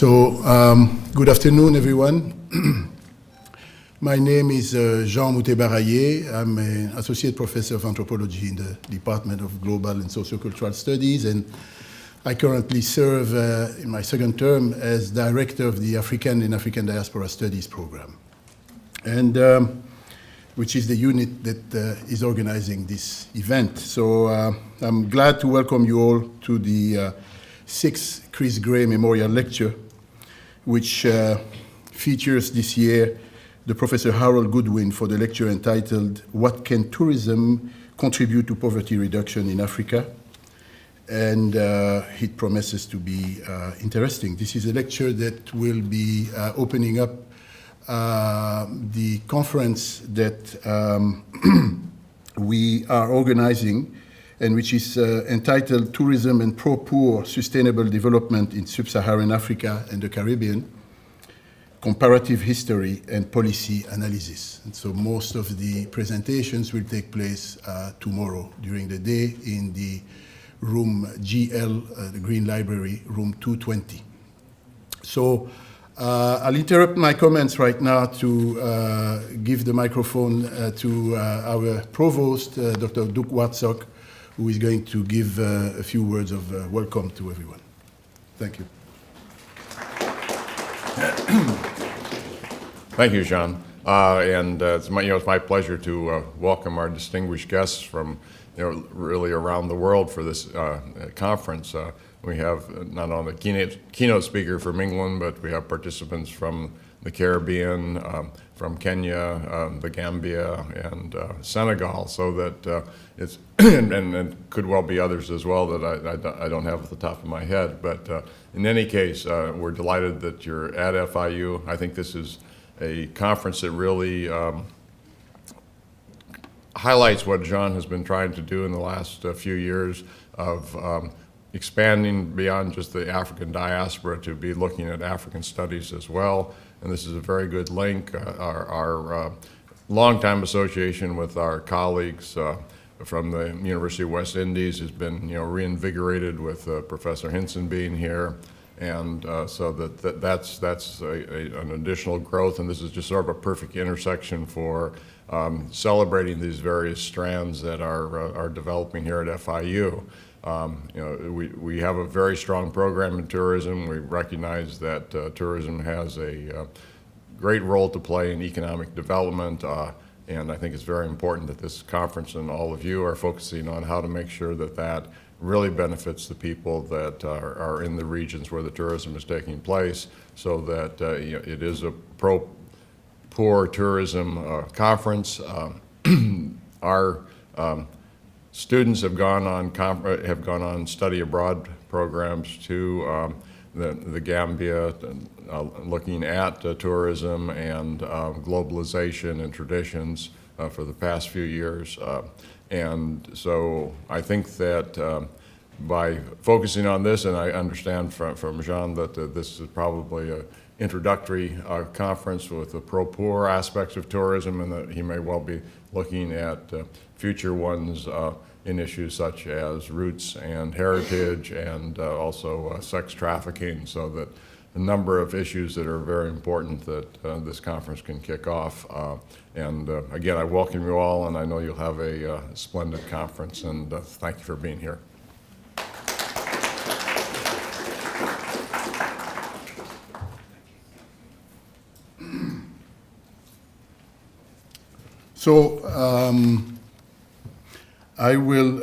Good afternoon, everyone. My name is Jean Moutet-Baraillé. I'm an associate professor of anthropology in the Department of Global and Sociocultural Studies, and I currently serve in my second term as director of the African and African Diaspora Studies program, and which is the unit that is organizing this event. So I'm glad to welcome you all to the sixth Chris Gray Memorial Lecture, which features this year the Professor Harold Goodwin for the lecture entitled, "What Can Tourism Contribute to Poverty Reduction in Africa?" And it promises to be interesting. This is a lecture that will be opening up the conference that we are organizing, and which is entitled Tourism and Pro-Poor Sustainable Development in Sub-Saharan Africa and the Caribbean, Comparative History and Policy Analysis. And so most of the presentations will take place tomorrow during the day in the room GL, the Green Library, room 220. So I'll interrupt my comments right now to give the microphone to our provost, Dr. Duke Wartsock, who is going to give a few words of welcome to everyone. Thank you. Thank you, Jean. It's my pleasure to welcome our distinguished guests from really around the world for this conference. We have not only the keynote speaker from England, but we have participants from the Caribbean, from Kenya, the Gambia, and Senegal, so that it's, and could well be others as well that I don't have at the top of my head. But in any case, we're delighted that you're at FIU. I think this is a conference that really highlights what Jean has been trying to do in the last few years of expanding beyond just the African diaspora to be looking at African studies as well. And this is a very good link. Our longtime association with our colleagues from the University of West Indies has been reinvigorated with Professor Hinson being here. And so that's an additional growth, and this is just sort of a perfect intersection for celebrating these various strands that are developing here at FIU. We have a very strong program in tourism. We recognize that tourism has a great role to play in economic development, and I think it's very important that this conference and all of you are focusing on how to make sure that really benefits the people that are in the regions where the tourism is taking place, so that it is a pro-poor tourism conference. Our students have gone on study abroad programs to the Gambia, looking at tourism and globalization and traditions for the past few years. And so I think that by focusing on this, and I understand from Jean that this is probably an introductory conference with the pro-poor aspects of tourism, and that he may well be looking at future ones in issues such as roots and heritage, and also sex trafficking, so that a number of issues that are very important that this conference can kick off. Again, I welcome you all, and I know you'll have a splendid conference, and thank you for being here. So I will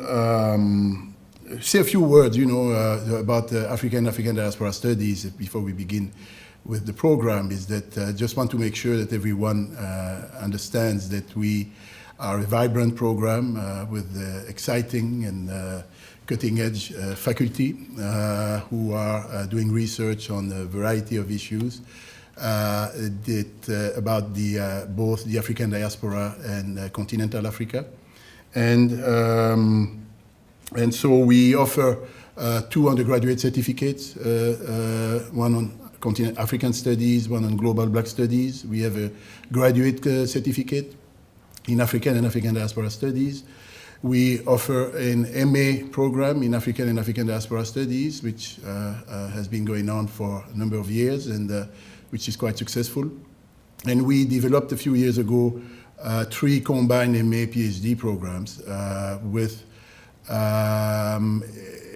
say a few words, about African Diaspora Studies before we begin with the program. Is that I just want to make sure that everyone understands that we are a vibrant program with exciting and cutting-edge faculty who are doing research on a variety of issues about both the African diaspora and continental Africa. And so we offer 2 undergraduate certificates, one on African Studies, one on Global Black Studies. We have a graduate certificate in African and African Diaspora Studies. We offer an MA program in African and African Diaspora Studies, which has been going on for a number of years and which is quite successful. And we developed a few years ago 3 combined MA PhD programs with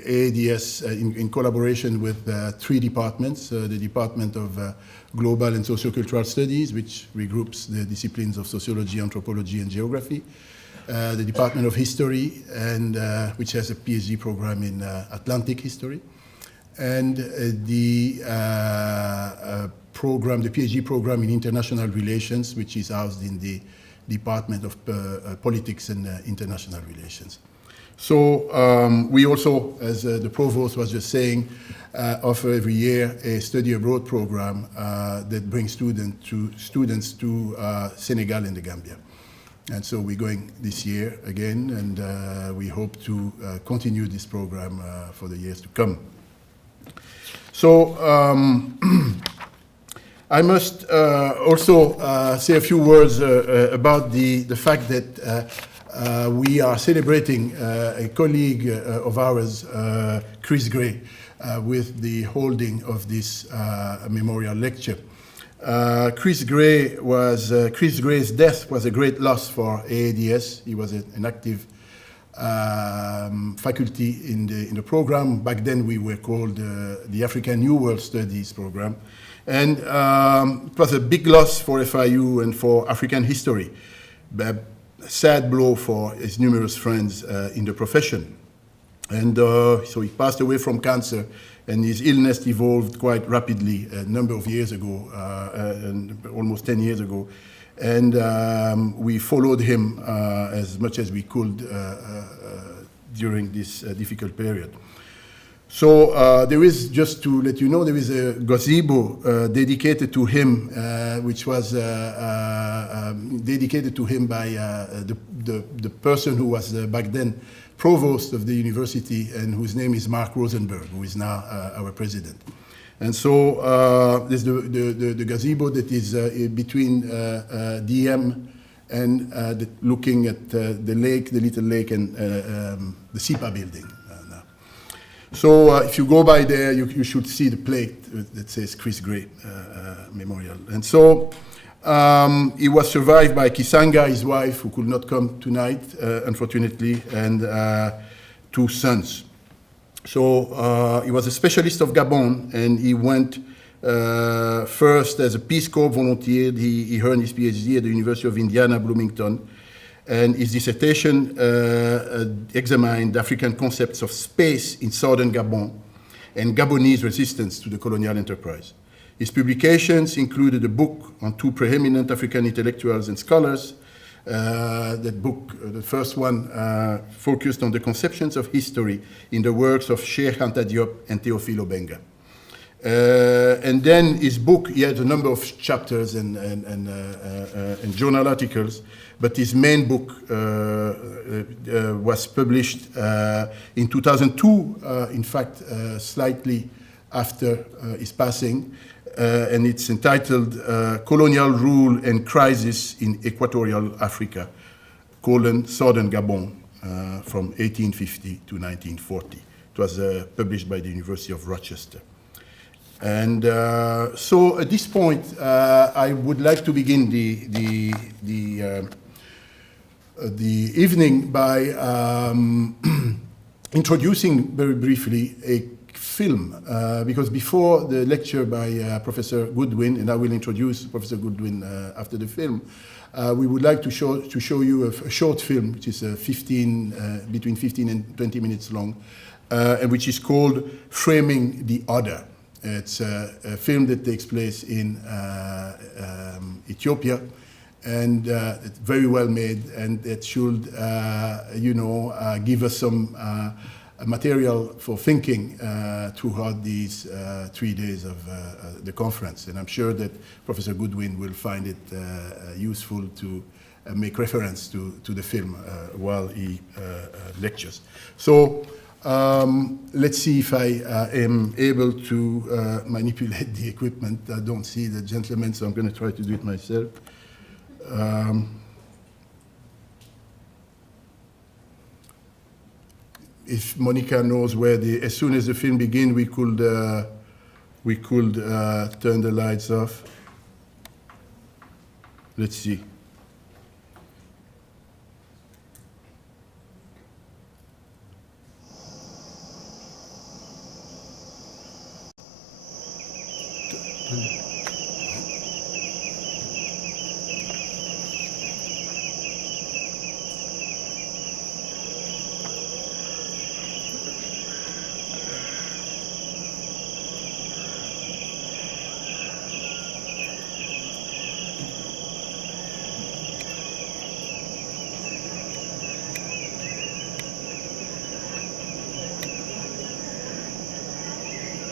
AADS in collaboration with 3 departments, the Department of Global and Sociocultural Studies, which regroups the disciplines of sociology, anthropology, and geography, the Department of History, and which has a PhD program in Atlantic history, and the PhD program in International Relations, which is housed in the Department of Politics and International Relations. So we also, as the provost was just saying, offer every year a study abroad program that brings students to Senegal and the Gambia. And so we're going this year again, and we hope to continue this program for the years to come. So I must also say a few words about the fact that we are celebrating a colleague of ours, Chris Gray, with the holding of this memorial lecture. Chris Gray's death was a great loss for AADS. He was an active faculty in the program. Back then we were called the African New World Studies program. And it was a big loss for FIU and for African history. A sad blow for his numerous friends in the profession. And so he passed away from cancer, and his illness evolved quite rapidly a number of years ago, almost 10 years ago. And we followed him as much as we could during this difficult period. So there is, just to let you know, there is a gazebo dedicated to him, which was dedicated to him by the person who was back then provost of the university, and whose name is Mark Rosenberg, who is now our president. And so there's the gazebo that is between DM and looking at the lake, the little lake, and the SIPA building. So if you go by there, you should see the plate that says Chris Gray Memorial. And so he was survived by Kisanga, his wife, who could not come tonight, unfortunately, and 2 sons. So he was a specialist of Gabon, and he went first as a Peace Corps volunteer. He earned his PhD at the University of Indiana, Bloomington. And his dissertation examined African concepts of space in southern Gabon and Gabonese resistance to the colonial enterprise. His publications included a book on 2 preeminent African intellectuals and scholars. That book, the first one, focused on the conceptions of history in the works of Cheikh Anta Diop and Théophile Obenga. And then his book, he had a number of chapters and journal articles, but his main book was published in 2002, in fact, slightly after his passing, and it's entitled Colonial Rule and Crisis in Equatorial Africa, Southern Gabon, from 1850 to 1940. It was published by the University of Rochester. And so at this point, I would like to begin the evening by introducing very briefly a film, because before the lecture by Professor Goodwin, and I will introduce Professor Goodwin after the film, we would like to show you a short film, which is between 15 and 20 minutes long, and which is called Framing the Other. It's a film that takes place in Ethiopia, and it's very well made, and it should, give us some material for thinking throughout these 3 days of the conference. And I'm sure that Professor Goodwin will find it useful to make reference to the film while he lectures. So let's see if I am able to manipulate the equipment. I don't see the gentleman, so I'm going to try to do it myself. if Monica knows where as soon as the film begins, we could turn the lights off. Let's see.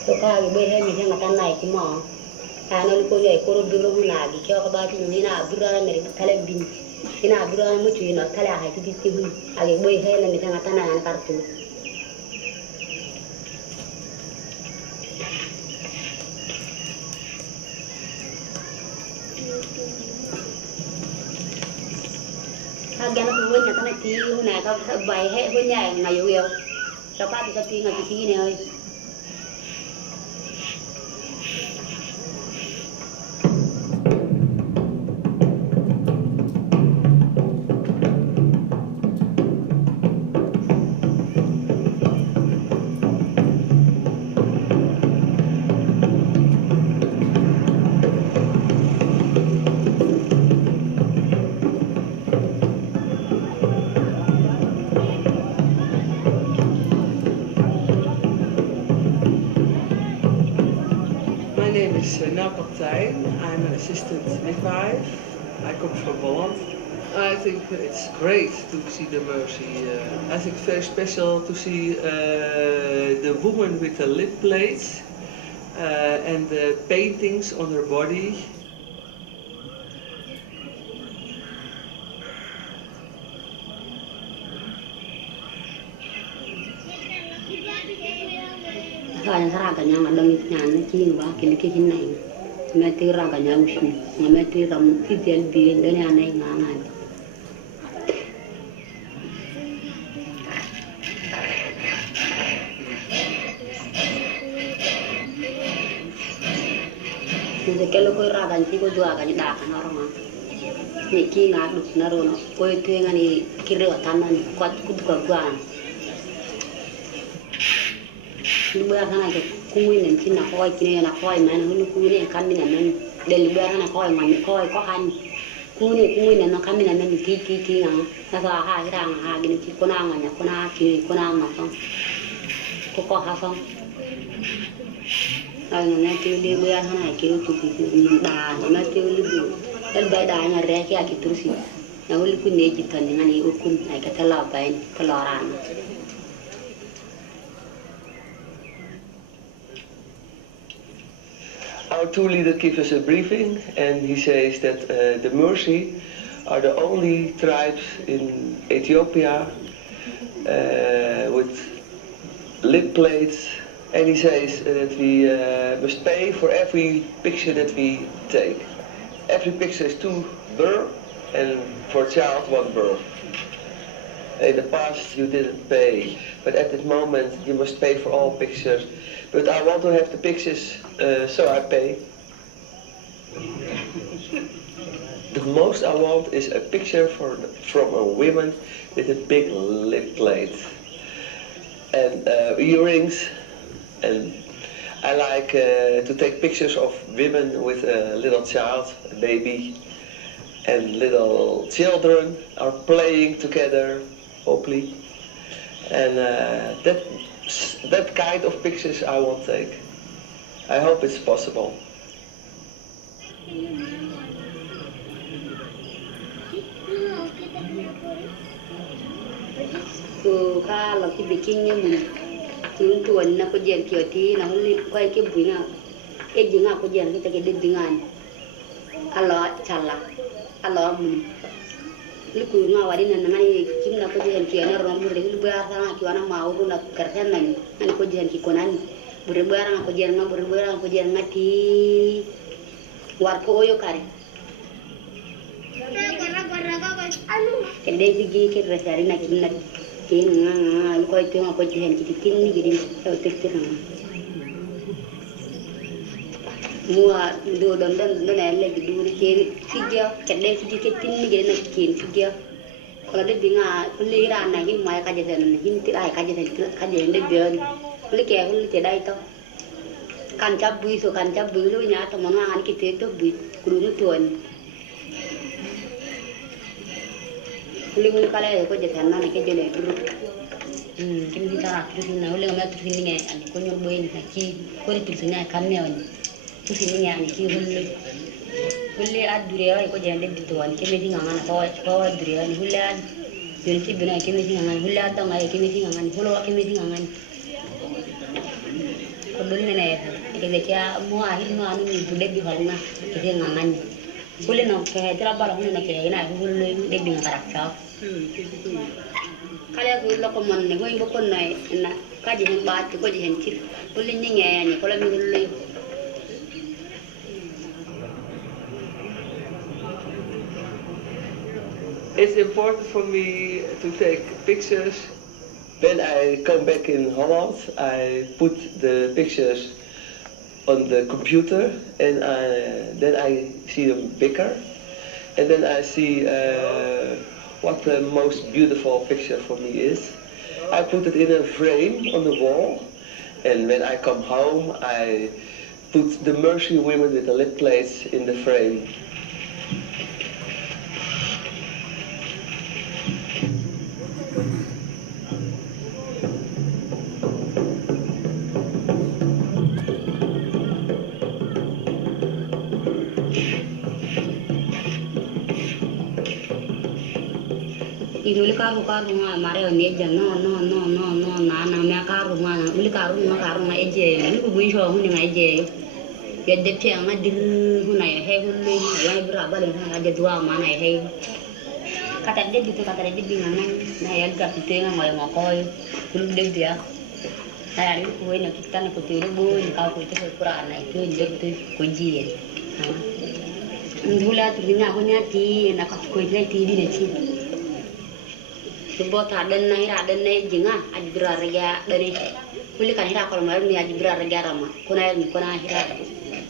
Toka bai hai mi hanga tan nai ki mo ana lu ko yai ko duro na gi ko ba ti ni na duro na me tale bin ina duro mu ti no tale ha ti ti bu age bai hai na mi hanga tan na kartu aga na bu nya tan ti na ka bai hai ho nya na yo yo ka pa ti ka ti na ti ne oi I'm an assistant midwife. I come from Holland. I think it's great to see the Mercy. I think it's very special to see the woman with the lip plates and the paintings on her body. Kaya sarang kanya madang nyan chin ba kini kihin nai mati rang kanya usin mati ram titel bi ndene anai ngana ni kelo ko ragan ti ko dua kan da kan orang ni ki ngak du naron ko itu ngani kire watanan kwat kudra guan bữa nay thì cùi nên chỉ là coi kia là coi mà nó cùi này cắn này nên để bữa nay coi mà coi có hành cùi này nó cắn này nên ki ngà nó ra hai cái răng hai cái con nào mà con nào kia con nào mà không có hai không rồi nó kêu đi bữa nay kêu tụi đà nó kêu đi dan beda nya reki aki turusi na wuli kunne jitan ngani ukun ay katala bain kaloran. Our tour leader gives us a briefing, and he says that the Mercy are the only tribes in Ethiopia with lip plates, and he says that we must pay for every picture that we take. Every picture is 2 birr, and for a child 1 birr. In the past you didn't pay, but at this moment you must pay for all pictures. But I want to have the pictures, so I pay. The most I want is a picture from a woman with a big lip plate and earrings, and I like to take pictures of women with a little child, a baby, and little children are playing together, hopefully, and that kind of pictures I will take. I hope it's possible. Ku ka lo ki bikin nya mun tin tuan na ko jen kyo ti na li kwai ke bunga e jinga ko jen ki ta ke dingan alo chala alo mun li ku nga wadi na ngani kim na ko jen ki na rom li lu ba ta na ki wana ma u na karhen nan an ko jen ki konani bure bara ko jen na bure bara ko jen ngati war ko yo kare kende sigi ke resari na kim na Kin nga ko ito nga ko jihen kitin ni gidi so tiktir nga. Mua do dam dan na le gidu ni kin sigya kede sigya kitin ni gidi na kin sigya. Kalau de binga kulli ra na hin mai ka jaden hin ti ai ka jaden de bion. Kulli ke kulli te dai to. Kan chap bui so kan chap bui lu nya to mona an ki te to bui kuru nu tuan. Kulli kulli kala ko jaden na ke jele duru. Kim di tara tu na ule ma tu ni ngai an ko nyor boy ni ki ko ri tu nya kan ne on. Tu ni nya ni ki kulli adure ay ko jende di tuan ke me dinga ngana to adure ni hulla yonti bina ke me dinga ngana hulla da ngai ke me dinga ngana hulo ke me dinga ngana ko dun ne ke de kya mo ahil no anu ni bude di harna ke de ngana kulle no ke tra bala hunna ke ina hulo de dinga karakta kala ko lo ko man ne ko imbo kon nai na ka je hen ba ko je hen tir kulle ni nge ni ko la mi hulo It's important for me to take pictures. When I come back in Holland, I put the pictures on the computer and then I see them bigger. And then I see what the most beautiful picture for me is. I put it in a frame on the wall. And when I come home, I put the Mercy women with the lip plates in the frame. Uli karu nga mare oni jang no na me karu nga uli karu nga eje ni ku buin sho huni nga eje ya de te nga dir huna ya he hulu ya bra bale nga de dua mana ya he kata de bitu kata de binga na ya ga bitu nga nga ko kulu de dia na ya ni ku na kita na ku tiru bu ni ka ku te pura na itu de tu ku ji ndula tu nya ko nya ti na ka ku te ti di ne chi Sebab dan nai jinga ajibra raja dari kuli kan hira kalau malu ni ajibra raja rama kuna hira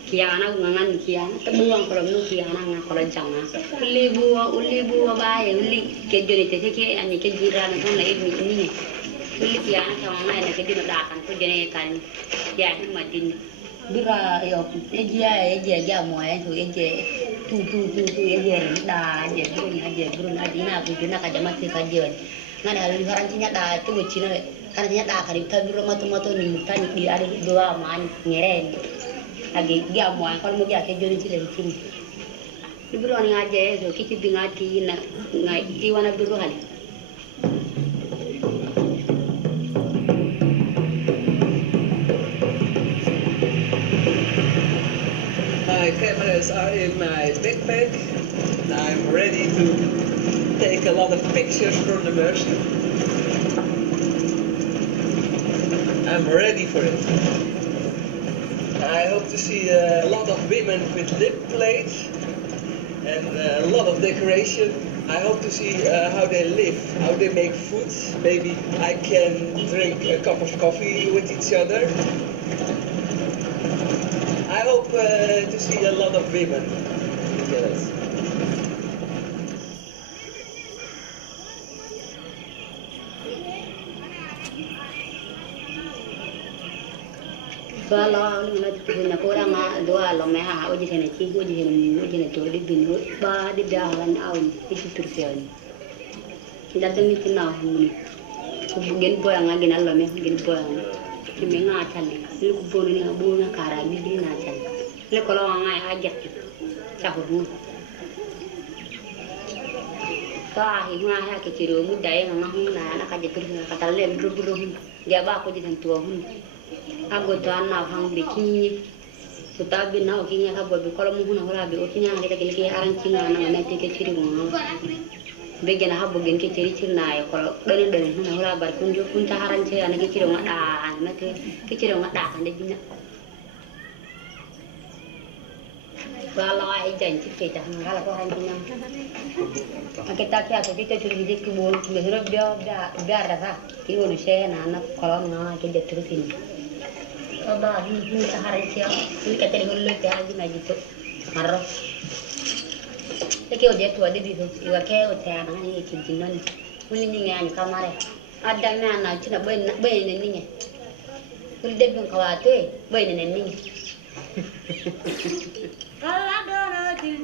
kiana ngangan kiana temuang kalau nu kiana ngan kalau janga uli buah bae uli kejone ke ani kejira na kan lai ni uli kiana sama na ina kejona dakan ko jene kan ya ni madin bira yo eja ja mo ai tu eja tu eja da bro na dina ku dina ka jama ka jewan ngana ali harantinya da tu cina harantinya da ka ta biro mato ni mutani di ada dua man ngeren lagi dia mo ai kalau mo ja ke joni ci le ci ni biro ni aja so ki ci dingati na ngai iwana biro hali My cameras are in my backpack. I'm ready to take a lot of pictures from the Mercy. I'm ready for it. I hope to see a lot of women with lip plates and a lot of decoration. I hope to see how they live, how they make food. Maybe I can drink a cup of coffee with each other. I hope to see a lot of women together. Kalau ni punya korang dua lo meh uji sana ci uji na to di binu ba di dahalan aun itu tersian tidak ada miti na huni ku bugen boyang agi na lo meh bugen boyang kimi nga chali lu ku bonu na bu na kara bi di na chali le ko lo nga ajak ca hu ta hi nga ha ke ciro mu dai nga hu na ka je tur ka ta le bru dia ba ko je tan tuwa hun Aku tu anak hang bikin, tetapi nak bikinnya kan buat kalau mungkin orang habis bikinnya kita kira orang Cina anak nanti kecil rumah, bagian apa bagian kecil naik kalau dari orang berkunjung pun caharan saya anak kecil rumah dah, nanti kecil rumah dah kan dia bina. Kalau aja kita kalau kau hanya kita kita curi dia kebun biar biar dah kiri mana saya anak kalau nggak kita terus ini kalau ini sehari siang ini kita dulu kita lagi lagi tu harus kita udah tua di situ juga kita udah anak ini cincinan ini ni kamar ada ni anak cina bayi ni kalau dia pun kawat bayi ni Kaladana til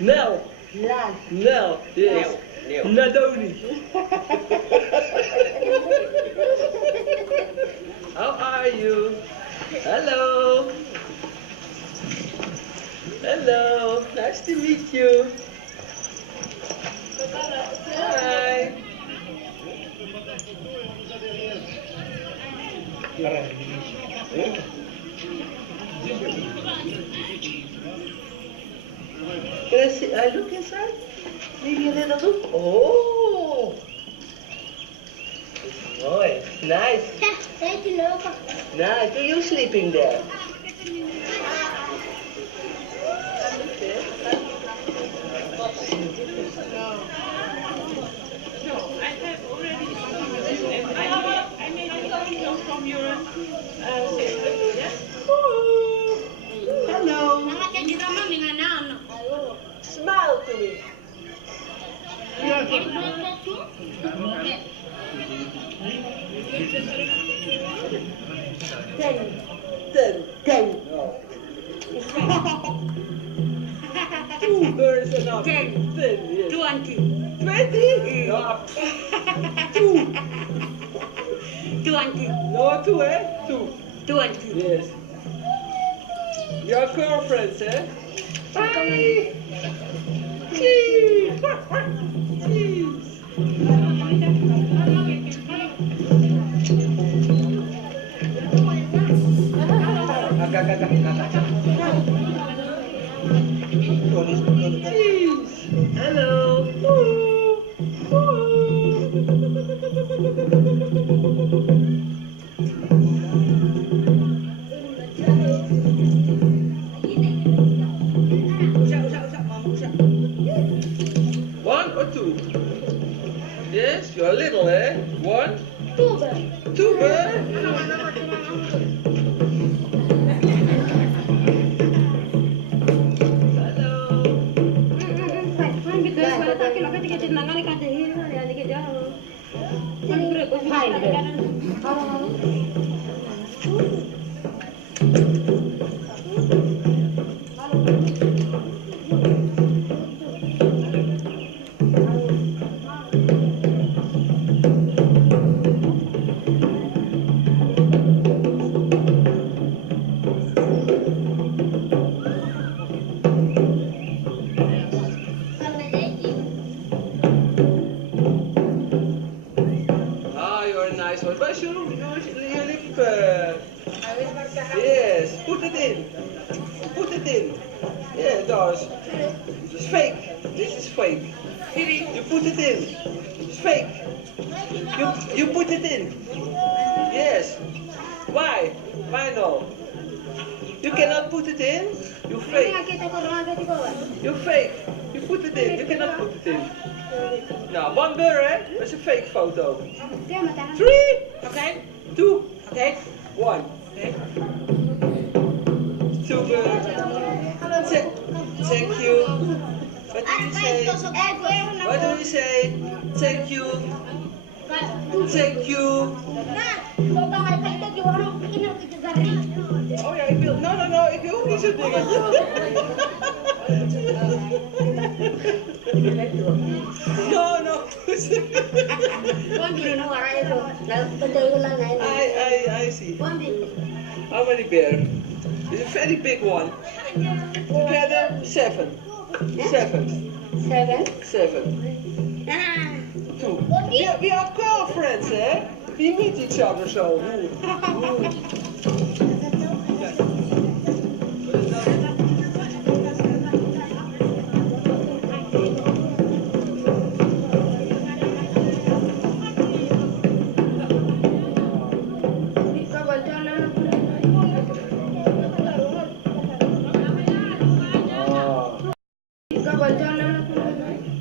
Nel. Nel. Yes. Nadoni. How are you? Hello. Hello. Nice to meet you. Hi. Can I see? I look inside. Maybe a little look. Oh. It's nice. Nice. Are you sleeping there? Hello. Smile to me. Ten. Two birds enough. 10. Yes. 20. 20? No. 2. 20. No, 2, eh? 2. 20. Yes. Your girlfriends, eh? Bye. Cheese. Cheese. Cheese. Hello. One or two? Yes, you're little, eh? One? Two, you're a nice one. But your lip. Yes, put it in. Put it in. Yeah, it does. It's fake. This is fake. You put it in. It's fake. You put it in. Yes. Why? Why no? You cannot put it in. You fake. You fake. You put it in. You cannot put it in. Now, one bird, eh? That's a fake photo. 3. Okay. 2. Okay. 1. Okay. 2 birds. Thank you. What do you say? What do you say? Thank you. Thank you. Oh ja, ik wil... No, ik wil niet zo'n dingetje. No. I see. How many bear? It's a very big one. Together, 7. 7. 2. We are girlfriends, eh? We meet each other so.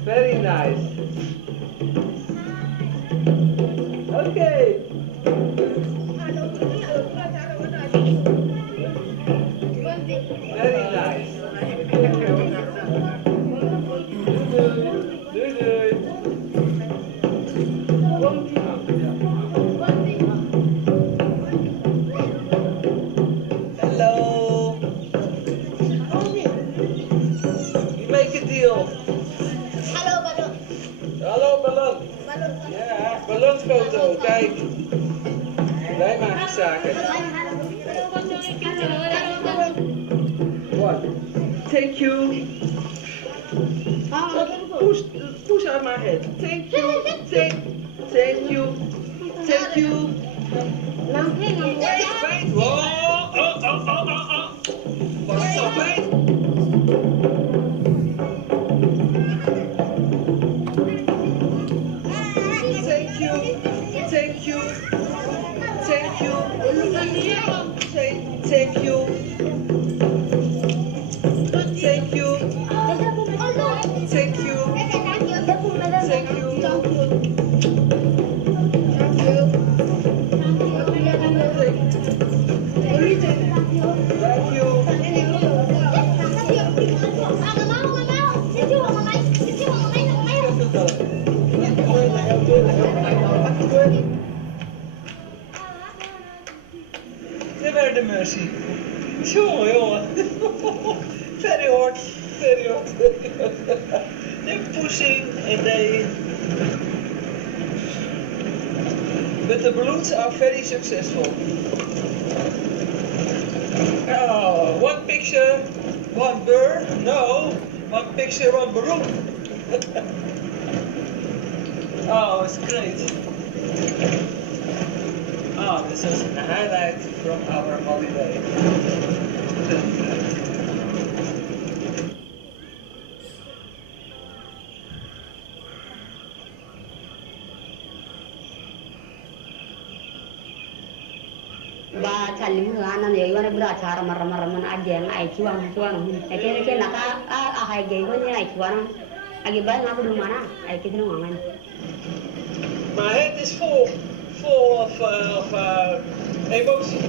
Very nice. Okay. Very nice. Hello. We make a deal. Hallo ballon. Ja, ballonfoto, kijk. Wij maken zaken. What? Thank you. Push out my head. Thank you. Thank you. Thank you. Wait. Oh. Was zo fijn? Thank you. Never the mercy. Jongen. Very hard. They're pushing and they... But the balloons are very successful. Oh, one picture, one bird. No, one picture, one balloon. Oh, it's great. Oh, this is a highlight from our holiday. Ba chalim ngana ne yone bra chara marra man ajeng ai chuang e ke na ka a hai ge ko ni ai chuang agi ba na bu mana ai ke no ngan. My head is full of emotion.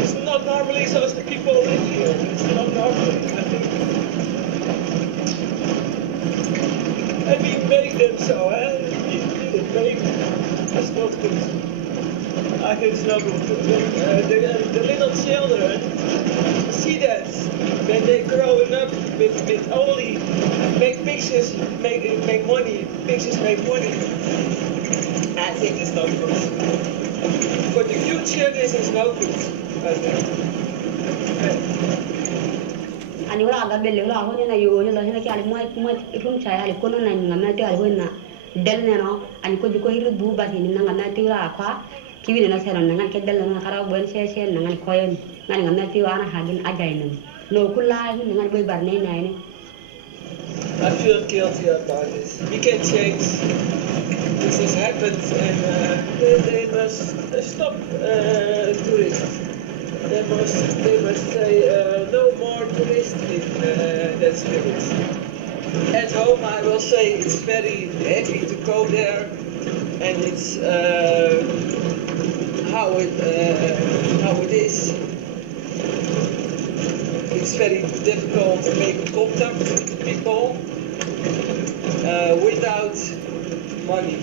It's not normally so as the people live here. It's not normally, I think. And we make them so, we didn't make them. That's not good. I think it's not good. The little children see that when they growing up with only make pictures, make money, pictures make money. I think it's not good. For the future, this is not good, I think. Ani wala ga belle la ho na yo yo la hina ki ali mo ifum chaya ali kono na ngama te ali hona del ne no ani ko diko hiru bu ba ni na ngama te la kwa ki wi na seno na ke del na khara bon she na ngani koyen ngani ngama te wa na hagin ajay na no kula ni ngani boy bar ne na ni. I feel guilty about this. We can change. This has happened and they must stop tourists. They must say no more tourists in that village. At home I will say it's very heavy to go there and it's how it is. It's very difficult to make contact with people without money.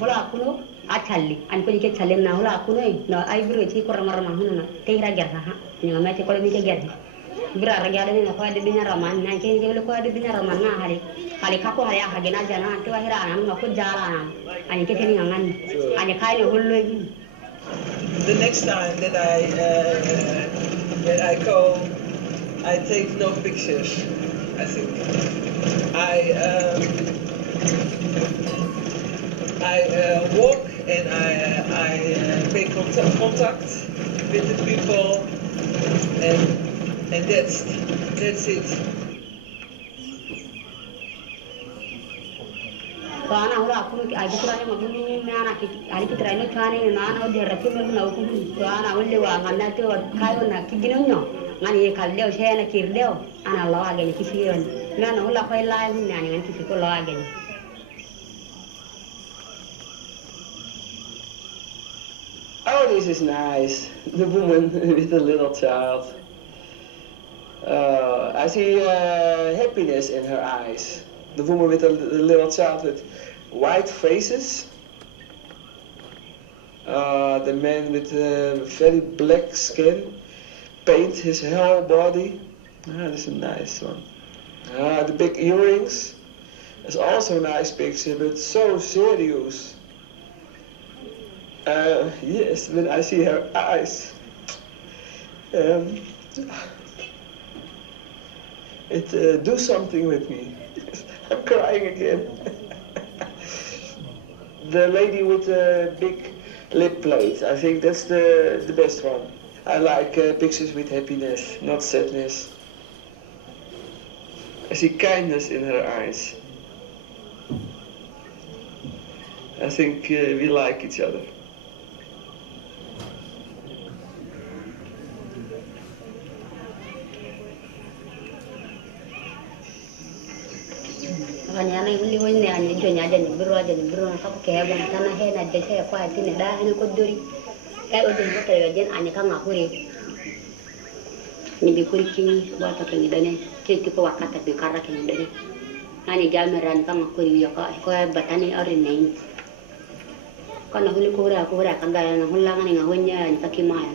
Hula kuno achalli an ko ke chalen na hula kuno no ay biro ci ko ramar ma hunna te ra gerta ha ni ma ci ko ni ke gerta bira ra gada ni na ko de binya raman na ke je ko de binya raman na hari hari ka ko hari ha gena jana to hira an ma ko jala na an ke ni ngan an kai ne hullo yi. The next time that I go, I take no pictures. I think I walk and I make contact with the people, and that's it. Kana hula kuno ki aji kurane ma bumi na ki ali ki traino tani na na odi rafi ma na ku to ana wolle wa ngana to kayo na ki ginonyo ngani e kalde o shena kirdeo ana lawa gani ki fiyon na hula ko la ni na ngani ki ko lawa gani. Oh, this is nice. The woman with the little child. I see happiness in her eyes. The woman with the little child with white faces. The man with very black skin. Paint his whole body. That's a nice one. The big earrings. That's also a nice picture, but so serious. Yes, when I see her eyes, it do something with me. I'm crying again. The lady with the big lip plate, I think that's the best one. I like pictures with happiness, not sadness. I see kindness in her eyes. I think we like each other. Kanyana huli wonne an jo nyaade ni biro na ko ke ba tan he na de se ko ati ne da ni ko dori e o de ko yo den an ka ngapure ni bi kuri kini wa ta ni dane ke ko wakata be karra ke ni dane ani jamera ni ka ngapure yo ko batani ori nei kono huli ko ra kan ga na hulla ngani ngawonya ni takimaya.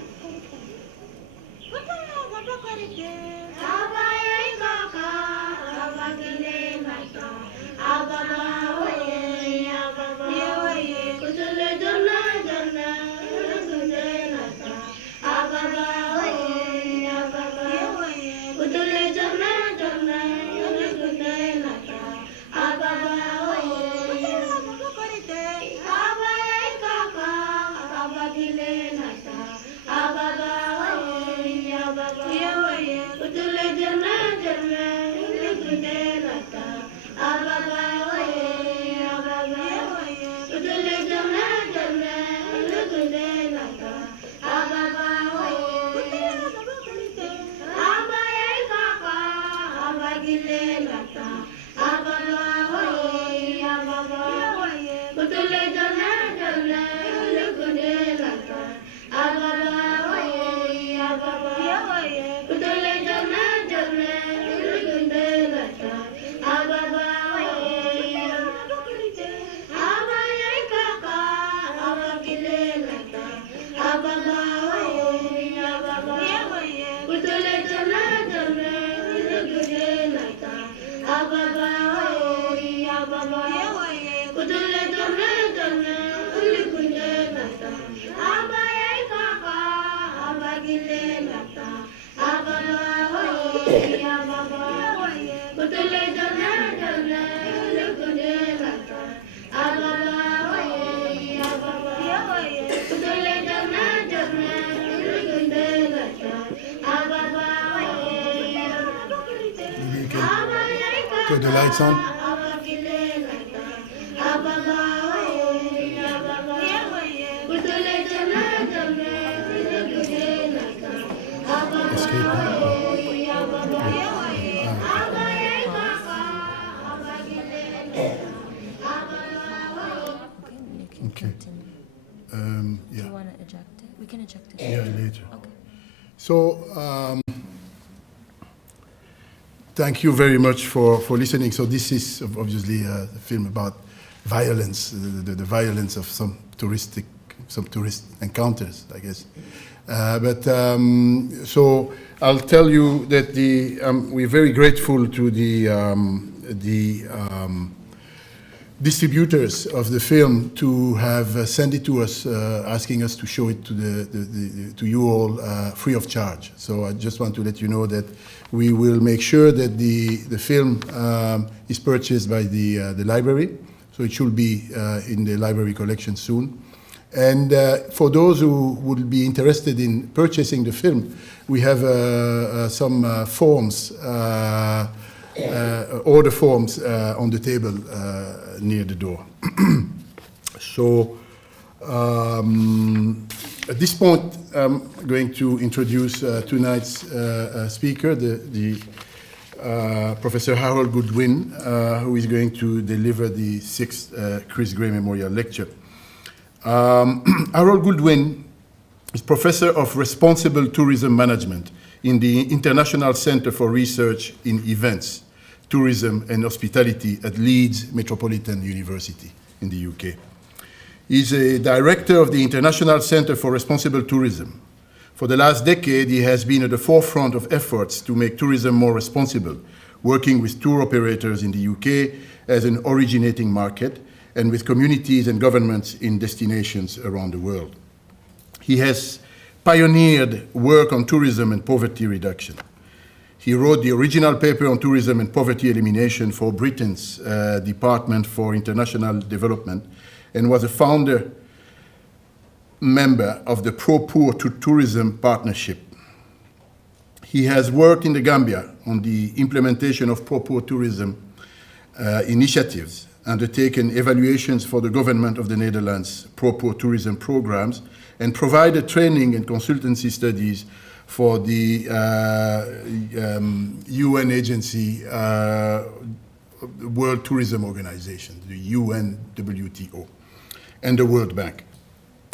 Put the lights on. Okay. Do Yeah. you want to eject it? We can eject it. Yeah, later. Okay. So thank you very much for listening. So this is obviously a film about violence, the violence of some tourist encounters, I guess. So I'll tell you that we're very grateful to the distributors of the film to have sent it to us, asking us to show it to you all free of charge. So I just want to let you know that we will make sure that the film is purchased by the library. So it should be in the library collection soon. And for those who would be interested in purchasing the film, we have some forms, order forms on the table near the door. So at this point, I'm going to introduce tonight's speaker, Professor Harold Goodwin, who is going to deliver the 6th Chris Gray Memorial Lecture. Harold Goodwin is Professor of Responsible Tourism Management in the International Center for Research in Events, Tourism and Hospitality at Leeds Metropolitan University in the UK. He's a director of the International Center for Responsible Tourism. For the last decade, he has been at the forefront of efforts to make tourism more responsible, working with tour operators in the UK as an originating market and with communities and governments in destinations around the world. He has pioneered work on tourism and poverty reduction. He wrote the original paper on tourism and poverty elimination for Britain's Department for International Development and was a founder member of the Pro-Poor to Tourism Partnership. He has worked in the Gambia on the implementation of pro-poor tourism initiatives, undertaken evaluations for the government of the Netherlands pro-poor tourism programs, and provided training and consultancy studies for the UN agency, World Tourism Organization, the UNWTO, and the World Bank.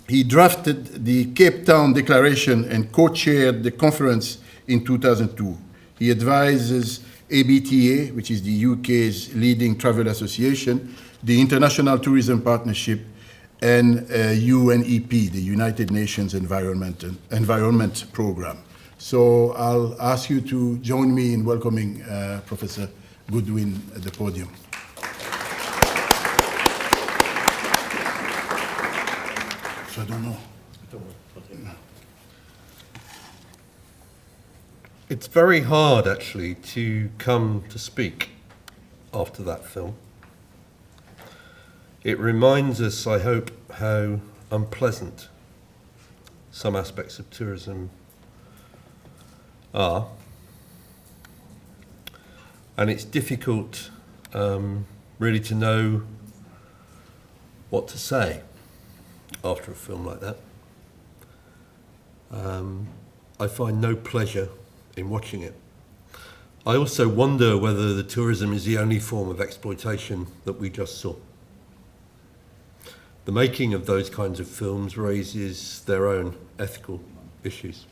He drafted the Cape Town Declaration and co-chaired the conference in 2002. He advises ABTA, which is the UK's leading travel association, the International Tourism Partnership, and UNEP, the United Nations Environment Programme. So I'll ask you to join me in welcoming Professor Goodwin at the podium. So I don't know. It's very hard, actually, to come to speak after that film. It reminds us, I hope, how unpleasant some aspects of tourism are. And it's difficult, really, to know what to say after a film like that. I find no pleasure in watching it. I also wonder whether the tourism is the only form of exploitation that we just saw. The making of those kinds of films raises their own ethical issues.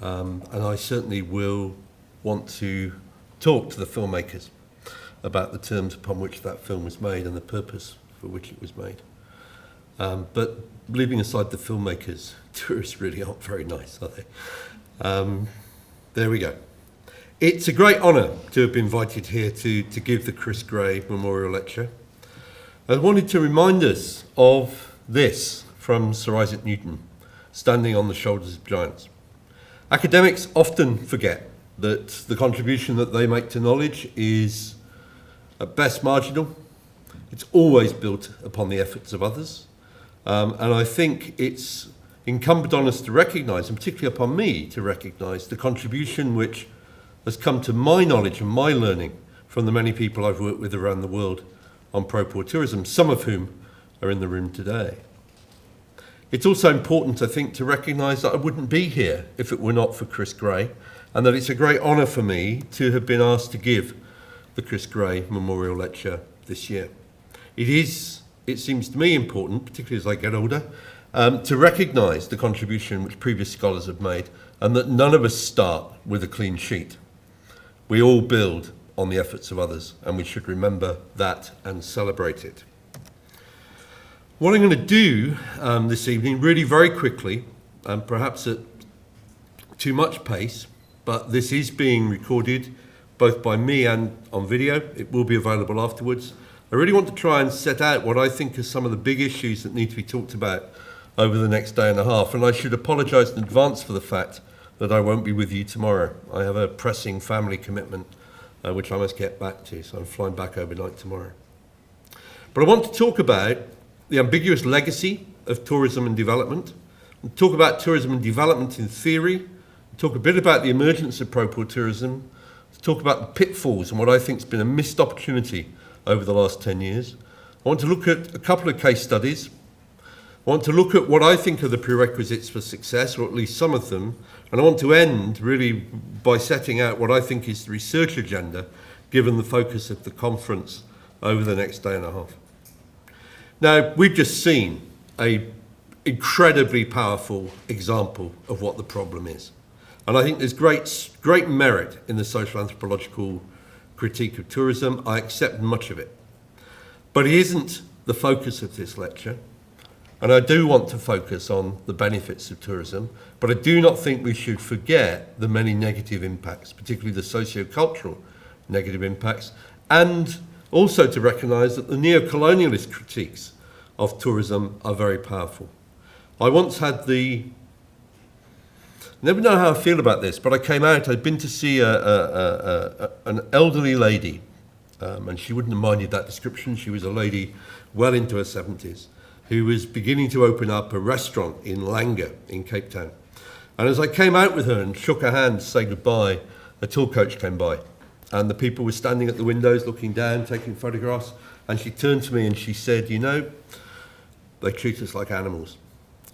And I certainly will want to talk to the filmmakers about the terms upon which that film was made and the purpose for which it was made. But leaving aside the filmmakers, tourists really aren't very nice, are they? There we go. It's a great honour to have been invited here to give the Chris Gray Memorial Lecture. I wanted to remind us of this from Sir Isaac Newton, standing on the shoulders of giants. Academics often forget that the contribution that they make to knowledge is at best marginal. It's always built upon the efforts of others. And I think it's incumbent on us to recognise, and particularly upon me to recognise, the contribution which has come to my knowledge and my learning from the many people I've worked with around the world on pro-poor tourism, some of whom are in the room today. It's also important, I think, to recognise that I wouldn't be here if it were not for Chris Gray, and that it's a great honour for me to have been asked to give the Chris Gray Memorial Lecture this year. It seems to me important, particularly as I get older, to recognise the contribution which previous scholars have made, and that none of us start with a clean sheet. We all build on the efforts of others, and we should remember that and celebrate it. What I'm going to do this evening, really very quickly, and perhaps at too much pace, but this is being recorded both by me and on video. It will be available afterwards. I really want to try and set out what I think are some of the big issues that need to be talked about over the next day and a half, and I should apologise in advance for the fact that I won't be with you tomorrow. I have a pressing family commitment which I must get back to, so I'm flying back overnight tomorrow. But I want to talk about the ambiguous legacy of tourism and development, and talk about tourism and development in theory, talk a bit about the emergence of pro-poor tourism, talk about the pitfalls and what I think has been a missed opportunity over the last 10 years. I want to look at a couple of case studies. I want to look at what I think are the prerequisites for success, or at least some of them, and I want to end really by setting out what I think is the research agenda, given the focus of the conference over the next day and a half. Now, we've just seen an incredibly powerful example of what the problem is. And I think there's great merit in the social anthropological critique of tourism. I accept much of it. But it isn't the focus of this lecture. And I do want to focus on the benefits of tourism, but I do not think we should forget the many negative impacts, particularly the socio-cultural negative impacts, and also to recognise that the neo-colonialist critiques of tourism are very powerful. I once had never know how I feel about this, but I came out, I'd been to see an elderly lady, and she wouldn't have minded that description. She was a lady well into her 70s, who was beginning to open up a restaurant in Langa in Cape Town. And as I came out with her and shook her hand to say goodbye, a tour coach came by. And the people were standing at the windows looking down, taking photographs. And she turned to me and she said, you know, they treat us like animals.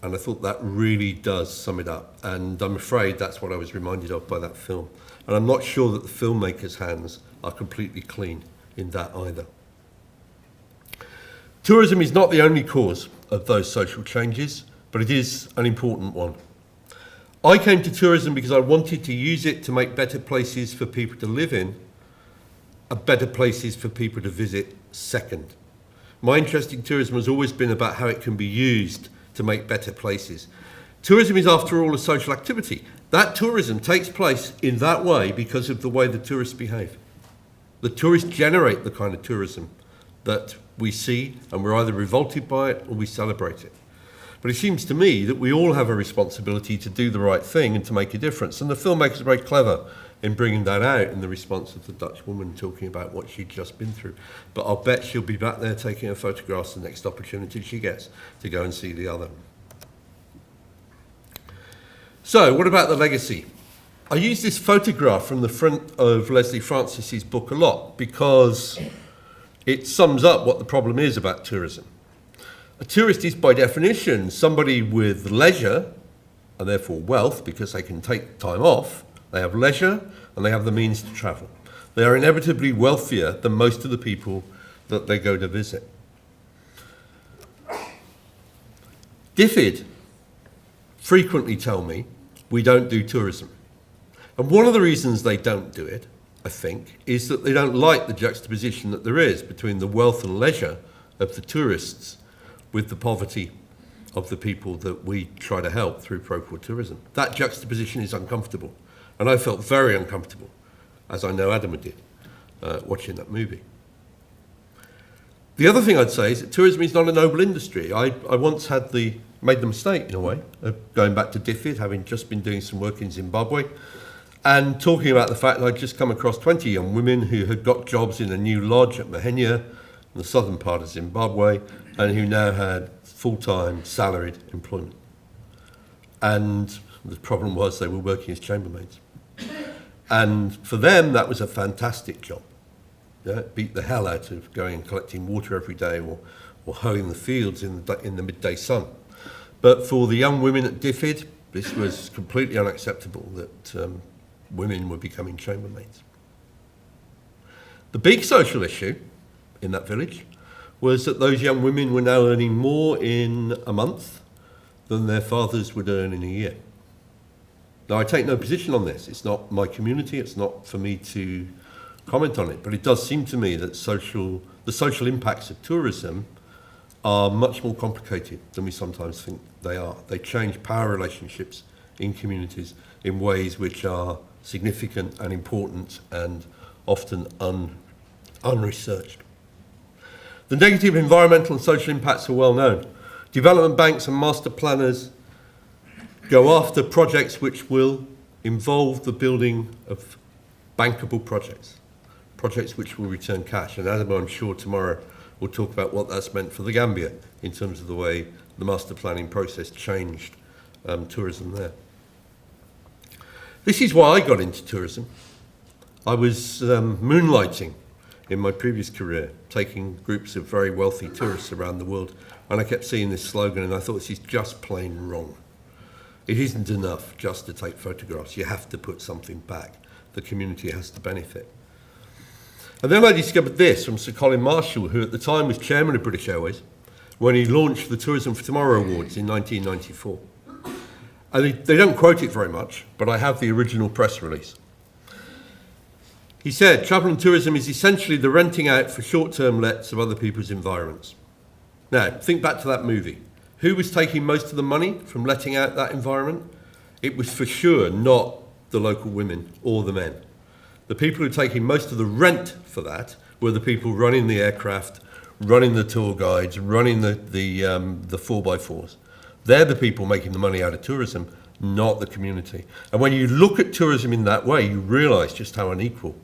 And I thought that really does sum it up. And I'm afraid that's what I was reminded of by that film. And I'm not sure that the filmmaker's hands are completely clean in that either. Tourism is not the only cause of those social changes, but it is an important one. I came to tourism because I wanted to use it to make better places for people to live in, and better places for people to visit second. My interest in tourism has always been about how it can be used to make better places. Tourism is, after all, a social activity. That tourism takes place in that way because of the way the tourists behave. The tourists generate the kind of tourism that we see, and we're either revolted by it or we celebrate it. But it seems to me that we all have a responsibility to do the right thing and to make a difference. And the filmmakers are very clever in bringing that out in the response of the Dutch woman talking about what she'd just been through. But I'll bet she'll be back there taking her photographs the next opportunity she gets to go and see the other. So, what about the legacy? I use this photograph from the front of Leslie Francis's book a lot because it sums up what the problem is about tourism. A tourist is, by definition, somebody with leisure, and therefore wealth, because they can take time off. They have leisure, and they have the means to travel. They are inevitably wealthier than most of the people that they go to visit. DFID frequently tell me we don't do tourism. And one of the reasons they don't do it, I think, is that they don't like the juxtaposition that there is between the wealth and leisure of the tourists with the poverty of the people that we try to help through pro-poor tourism. That juxtaposition is uncomfortable. And I felt very uncomfortable, as I know Adama did, watching that movie. The other thing I'd say is that tourism is not a noble industry. I once made the mistake, in a way, of going back to DFID, having just been doing some work in Zimbabwe, and talking about the fact that I'd just come across 20 young women who had got jobs in a new lodge at Mahenya, in the southern part of Zimbabwe, and who now had full-time salaried employment. And the problem was they were working as chambermaids. And for them, that was a fantastic job. Yeah, it beat the hell out of going and collecting water every day or hoeing the fields in the midday sun. But for the young women at DFID, this was completely unacceptable that women were becoming chambermaids. The big social issue in that village was that those young women were now earning more in a month than their fathers would earn in a year. Now, I take no position on this. It's not my community. It's not for me to comment on it. But it does seem to me that the social impacts of tourism are much more complicated than we sometimes think they are. They change power relationships in communities in ways which are significant and important and often unresearched. The negative environmental and social impacts are well known. Development banks and master planners go after projects which will involve the building of bankable projects which will return cash. And Adam, I'm sure tomorrow will talk about what that's meant for the Gambia in terms of the way the master planning process changed tourism there. This is why I got into tourism. I was moonlighting in my previous career, taking groups of very wealthy tourists around the world, and I kept seeing this slogan and I thought, this is just plain wrong. It isn't enough just to take photographs. You have to put something back. The community has to benefit. And then I discovered this from Sir Colin Marshall, who at the time was chairman of British Airways, when he launched the Tourism for Tomorrow Awards in 1994. And they don't quote it very much, but I have the original press release. He said, travel and tourism is essentially the renting out for short-term lets of other people's environments. Now, think back to that movie. Who was taking most of the money from letting out that environment? It was for sure not the local women or the men. The people who were taking most of the rent for that were the people running the aircraft, running the tour guides, running the 4x4s. They're the people making the money out of tourism, not the community. And when you look at tourism in that way, you realise just how unequal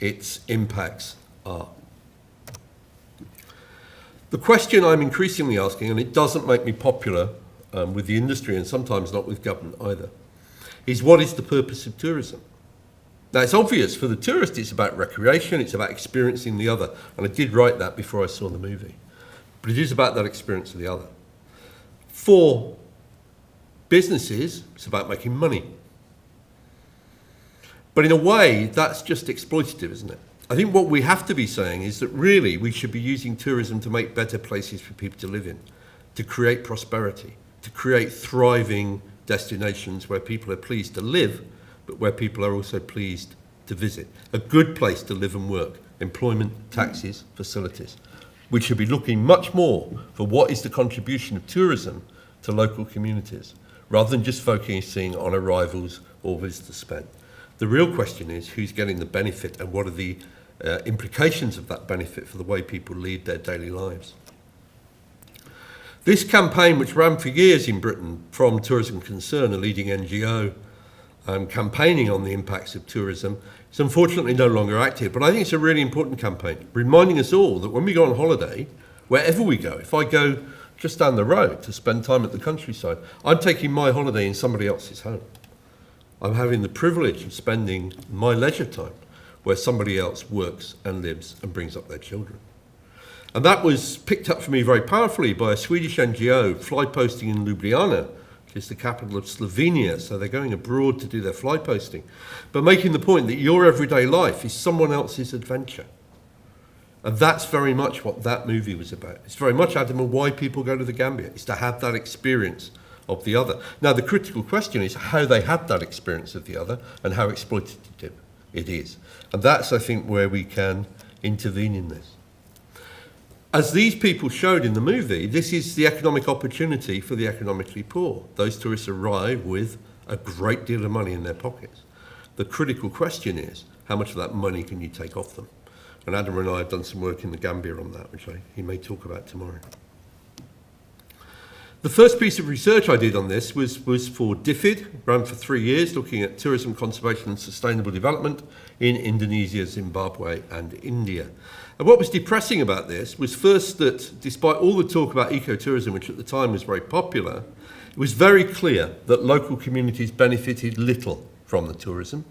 its impacts are. The question I'm increasingly asking, and it doesn't make me popular with the industry and sometimes not with government either, is what is the purpose of tourism? Now, it's obvious for the tourist it's about recreation, it's about experiencing the other, and I did write that before I saw the movie. But it is about that experience of the other. For businesses, it's about making money. But in a way, that's just exploitative, isn't it? I think what we have to be saying is that really we should be using tourism to make better places for people to live in, to create prosperity, to create thriving destinations where people are pleased to live, but where people are also pleased to visit. A good place to live and work, employment, taxes, facilities. We should be looking much more for what is the contribution of tourism to local communities, rather than just focusing on arrivals or visitor spend. The real question is who's getting the benefit and what are the implications of that benefit for the way people lead their daily lives. This campaign, which ran for years in Britain from Tourism Concern, a leading NGO, campaigning on the impacts of tourism, is unfortunately no longer active. But I think it's a really important campaign, reminding us all that when we go on holiday, wherever we go, if I go just down the road to spend time at the countryside, I'm taking my holiday in somebody else's home. I'm having the privilege of spending my leisure time where somebody else works and lives and brings up their children. And that was picked up for me very powerfully by a Swedish NGO fly posting in Ljubljana, which is the capital of Slovenia. So they're going abroad to do their fly posting, but making the point that your everyday life is someone else's adventure. And that's very much what that movie was about. It's very much, Adam, why people go to the Gambia. It's to have that experience of the other. Now, the critical question is how they had that experience of the other and how exploitative it is. And that's, I think, where we can intervene in this. As these people showed in the movie, this is the economic opportunity for the economically poor. Those tourists arrive with a great deal of money in their pockets. The critical question is, how much of that money can you take off them? And Adam and I have done some work in the Gambia on that, which he may talk about tomorrow. The first piece of research I did on this was for DFID, ran for 3 years, looking at tourism, conservation and sustainable development in Indonesia, Zimbabwe and India. And what was depressing about this was first that despite all the talk about ecotourism, which at the time was very popular, it was very clear that local communities benefited little from the tourism.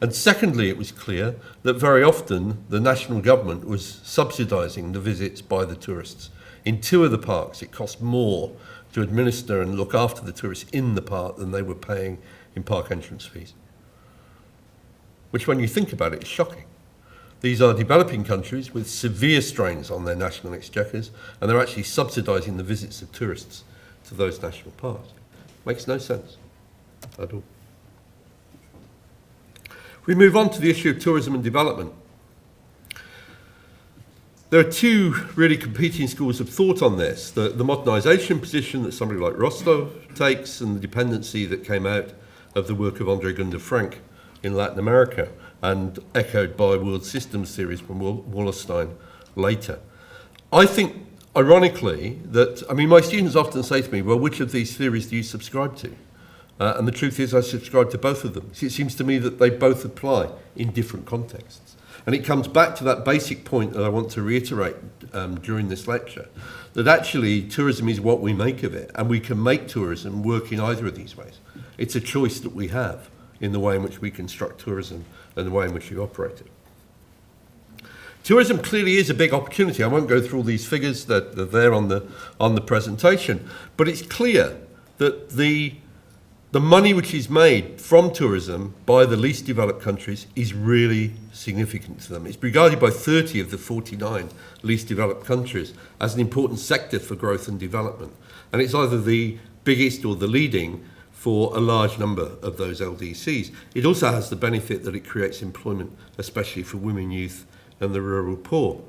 And secondly, it was clear that very often the national government was subsidising the visits by the tourists. In 2 of the parks, it cost more to administer and look after the tourists in the park than they were paying in park entrance fees. Which, when you think about it, is shocking. These are developing countries with severe strains on their national exchequers, and they're actually subsidising the visits of tourists to those national parks. Makes no sense at all. We move on to the issue of tourism and development. There are two really competing schools of thought on this. The modernisation position that somebody like Rostov takes, and the dependency that came out of the work of Andre Gunder Frank in Latin America, and echoed by World Systems theories from Wallerstein later. I think, ironically, that, my students often say to me, well, which of these theories do you subscribe to? And the truth is I subscribe to both of them. It seems to me that they both apply in different contexts. And it comes back to that basic point that I want to reiterate during this lecture, that actually tourism is what we make of it, and we can make tourism work in either of these ways. It's a choice that we have in the way in which we construct tourism and the way in which we operate it. Tourism clearly is a big opportunity. I won't go through all these figures that are there on the presentation, but it's clear that the money which is made from tourism by the least developed countries is really significant to them. It's regarded by 30 of the 49 least developed countries as an important sector for growth and development. And it's either the biggest or the leading for a large number of those LDCs. It also has the benefit that it creates employment, especially for women, youth, and the rural poor.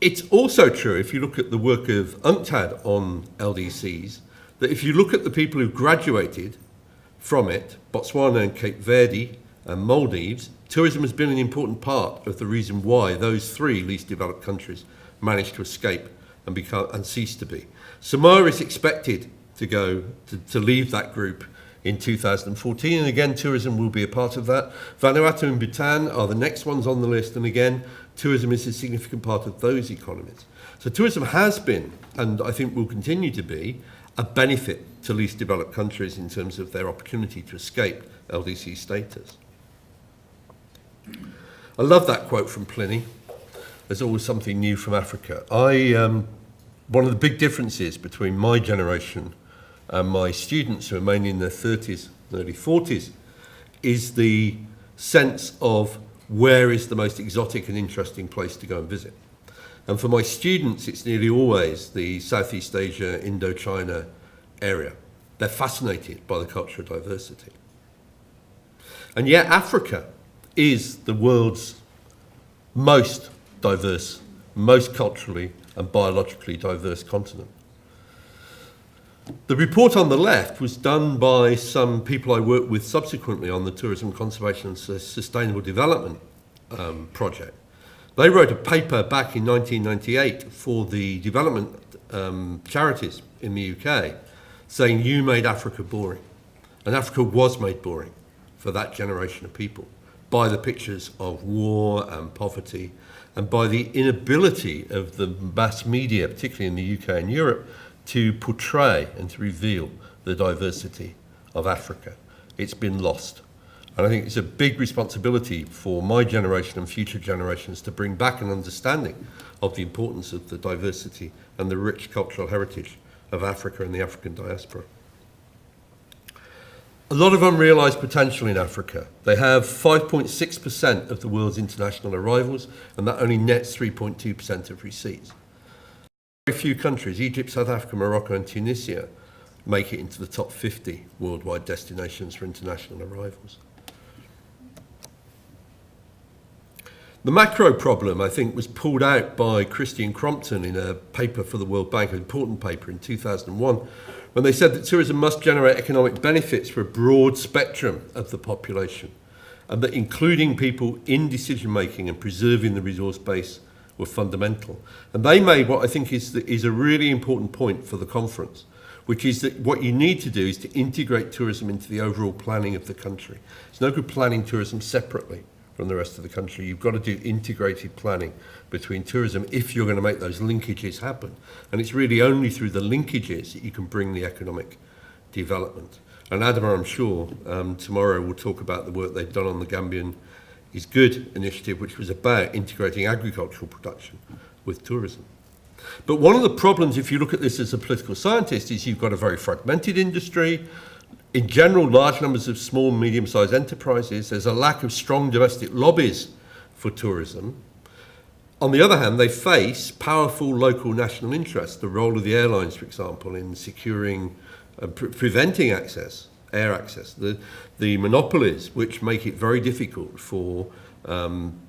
It's also true, if you look at the work of UNCTAD on LDCs, that if you look at the people who graduated from it, Botswana and Cape Verde and Maldives, tourism has been an important part of the reason why those three least developed countries managed to escape and cease to be. Samoa is expected to leave that group in 2014, and again, tourism will be a part of that. Vanuatu and Bhutan are the next ones on the list, and again, tourism is a significant part of those economies. So tourism has been, and I think will continue to be, a benefit to least developed countries in terms of their opportunity to escape LDC status. I love that quote from Pliny. There's always something new from Africa. One of the big differences between my generation and my students, who are mainly in their 30s and early 40s, is the sense of where is the most exotic and interesting place to go and visit. And for my students, it's nearly always the Southeast Asia, Indochina area. They're fascinated by the cultural diversity. And yet Africa is the world's most diverse, most culturally and biologically diverse continent. The report on the left was done by some people I worked with subsequently on the Tourism Conservation and Sustainable Development project. They wrote a paper back in 1998 for the development charities in the UK saying you made Africa boring. And Africa was made boring for that generation of people by the pictures of war and poverty and by the inability of the mass media, particularly in the UK and Europe, to portray and to reveal the diversity of Africa. It's been lost. And I think it's a big responsibility for my generation and future generations to bring back an understanding of the importance of the diversity and the rich cultural heritage of Africa and the African diaspora. A lot of unrealised potential in Africa. They have 5.6% of the world's international arrivals, and that only nets 3.2% of receipts. Very few countries, Egypt, South Africa, Morocco and Tunisia, make it into the top 50 worldwide destinations for international arrivals. The macro problem, I think, was pulled out by Christian Crompton in a paper for the World Bank, an important paper in 2001, when they said that tourism must generate economic benefits for a broad spectrum of the population, and that including people in decision-making and preserving the resource base were fundamental. And they made what I think is a really important point for the conference, which is that what you need to do is to integrate tourism into the overall planning of the country. It's no good planning tourism separately from the rest of the country. You've got to do integrated planning between tourism if you're going to make those linkages happen. And it's really only through the linkages that you can bring the economic development. And Adama, I'm sure, tomorrow will talk about the work they've done on the Gambian Is Good initiative, which was about integrating agricultural production with tourism. But one of the problems, if you look at this as a political scientist, is you've got a very fragmented industry. In general, large numbers of small and medium-sized enterprises. There's a lack of strong domestic lobbies for tourism. On the other hand, they face powerful local national interests, the role of the airlines, for example, in securing and preventing access air access, the monopolies which make it very difficult for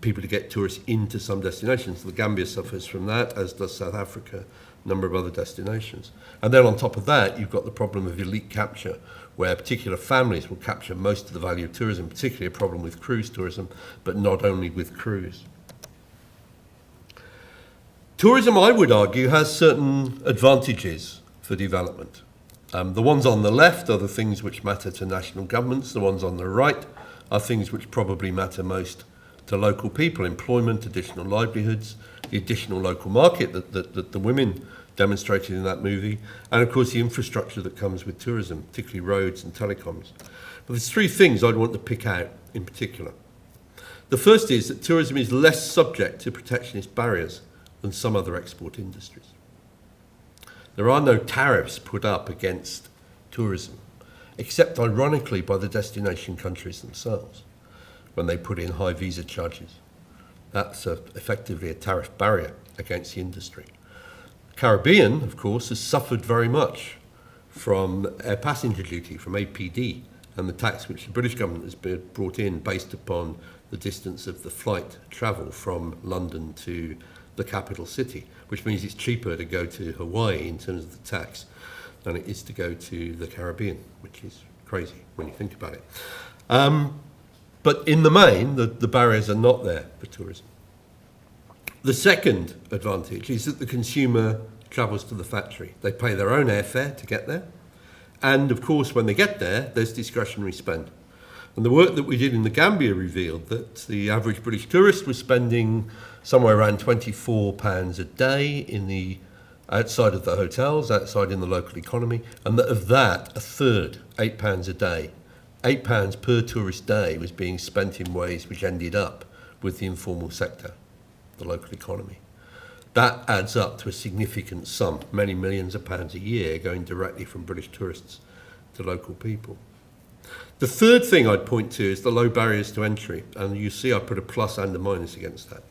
people to get tourists into some destinations. The Gambia suffers from that, as does South Africa, a number of other destinations. And then on top of that, you've got the problem of elite capture, where particular families will capture most of the value of tourism, particularly a problem with cruise tourism, but not only with cruise. Tourism, I would argue, has certain advantages for development. The ones on the left are the things which matter to national governments. The ones on the right are things which probably matter most to local people: employment, additional livelihoods, the additional local market that the women demonstrated in that movie, and of course the infrastructure that comes with tourism, particularly roads and telecoms. But there's three things I'd want to pick out in particular. The first is that tourism is less subject to protectionist barriers than some other export industries. There are no tariffs put up against tourism, except ironically by the destination countries themselves, when they put in high visa charges. That's effectively a tariff barrier against the industry. Caribbean, of course, has suffered very much from air passenger duty, from APD, and the tax which the British government has brought in based upon the distance of the flight travel from London to the capital city, which means it's cheaper to go to Hawaii in terms of the tax than it is to go to the Caribbean, which is crazy when you think about it. But in the main, the barriers are not there for tourism. The second advantage is that the consumer travels to the factory. They pay their own airfare to get there. And of course, when they get there, there's discretionary spend. And the work that we did in the Gambia revealed that the average British tourist was spending somewhere around £24 a day outside of the hotels, outside in the local economy, and that of that, a third, £8 a day, £8 per tourist day was being spent in ways which ended up with the informal sector, the local economy. That adds up to a significant sum, many millions of pounds a year going directly from British tourists to local people. The third thing I'd point to is the low barriers to entry, and you see I put a plus and a minus against that.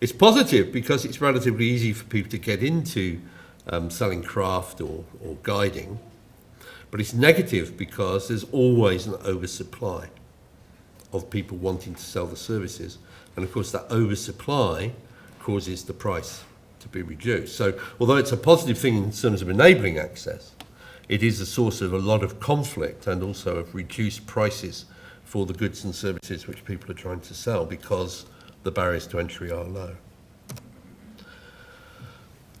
It's positive because it's relatively easy for people to get into selling craft or guiding, but it's negative because there's always an oversupply of people wanting to sell the services, and of course that oversupply causes the price to be reduced. So although it's a positive thing in terms of enabling access, it is a source of a lot of conflict and also of reduced prices for the goods and services which people are trying to sell because the barriers to entry are low.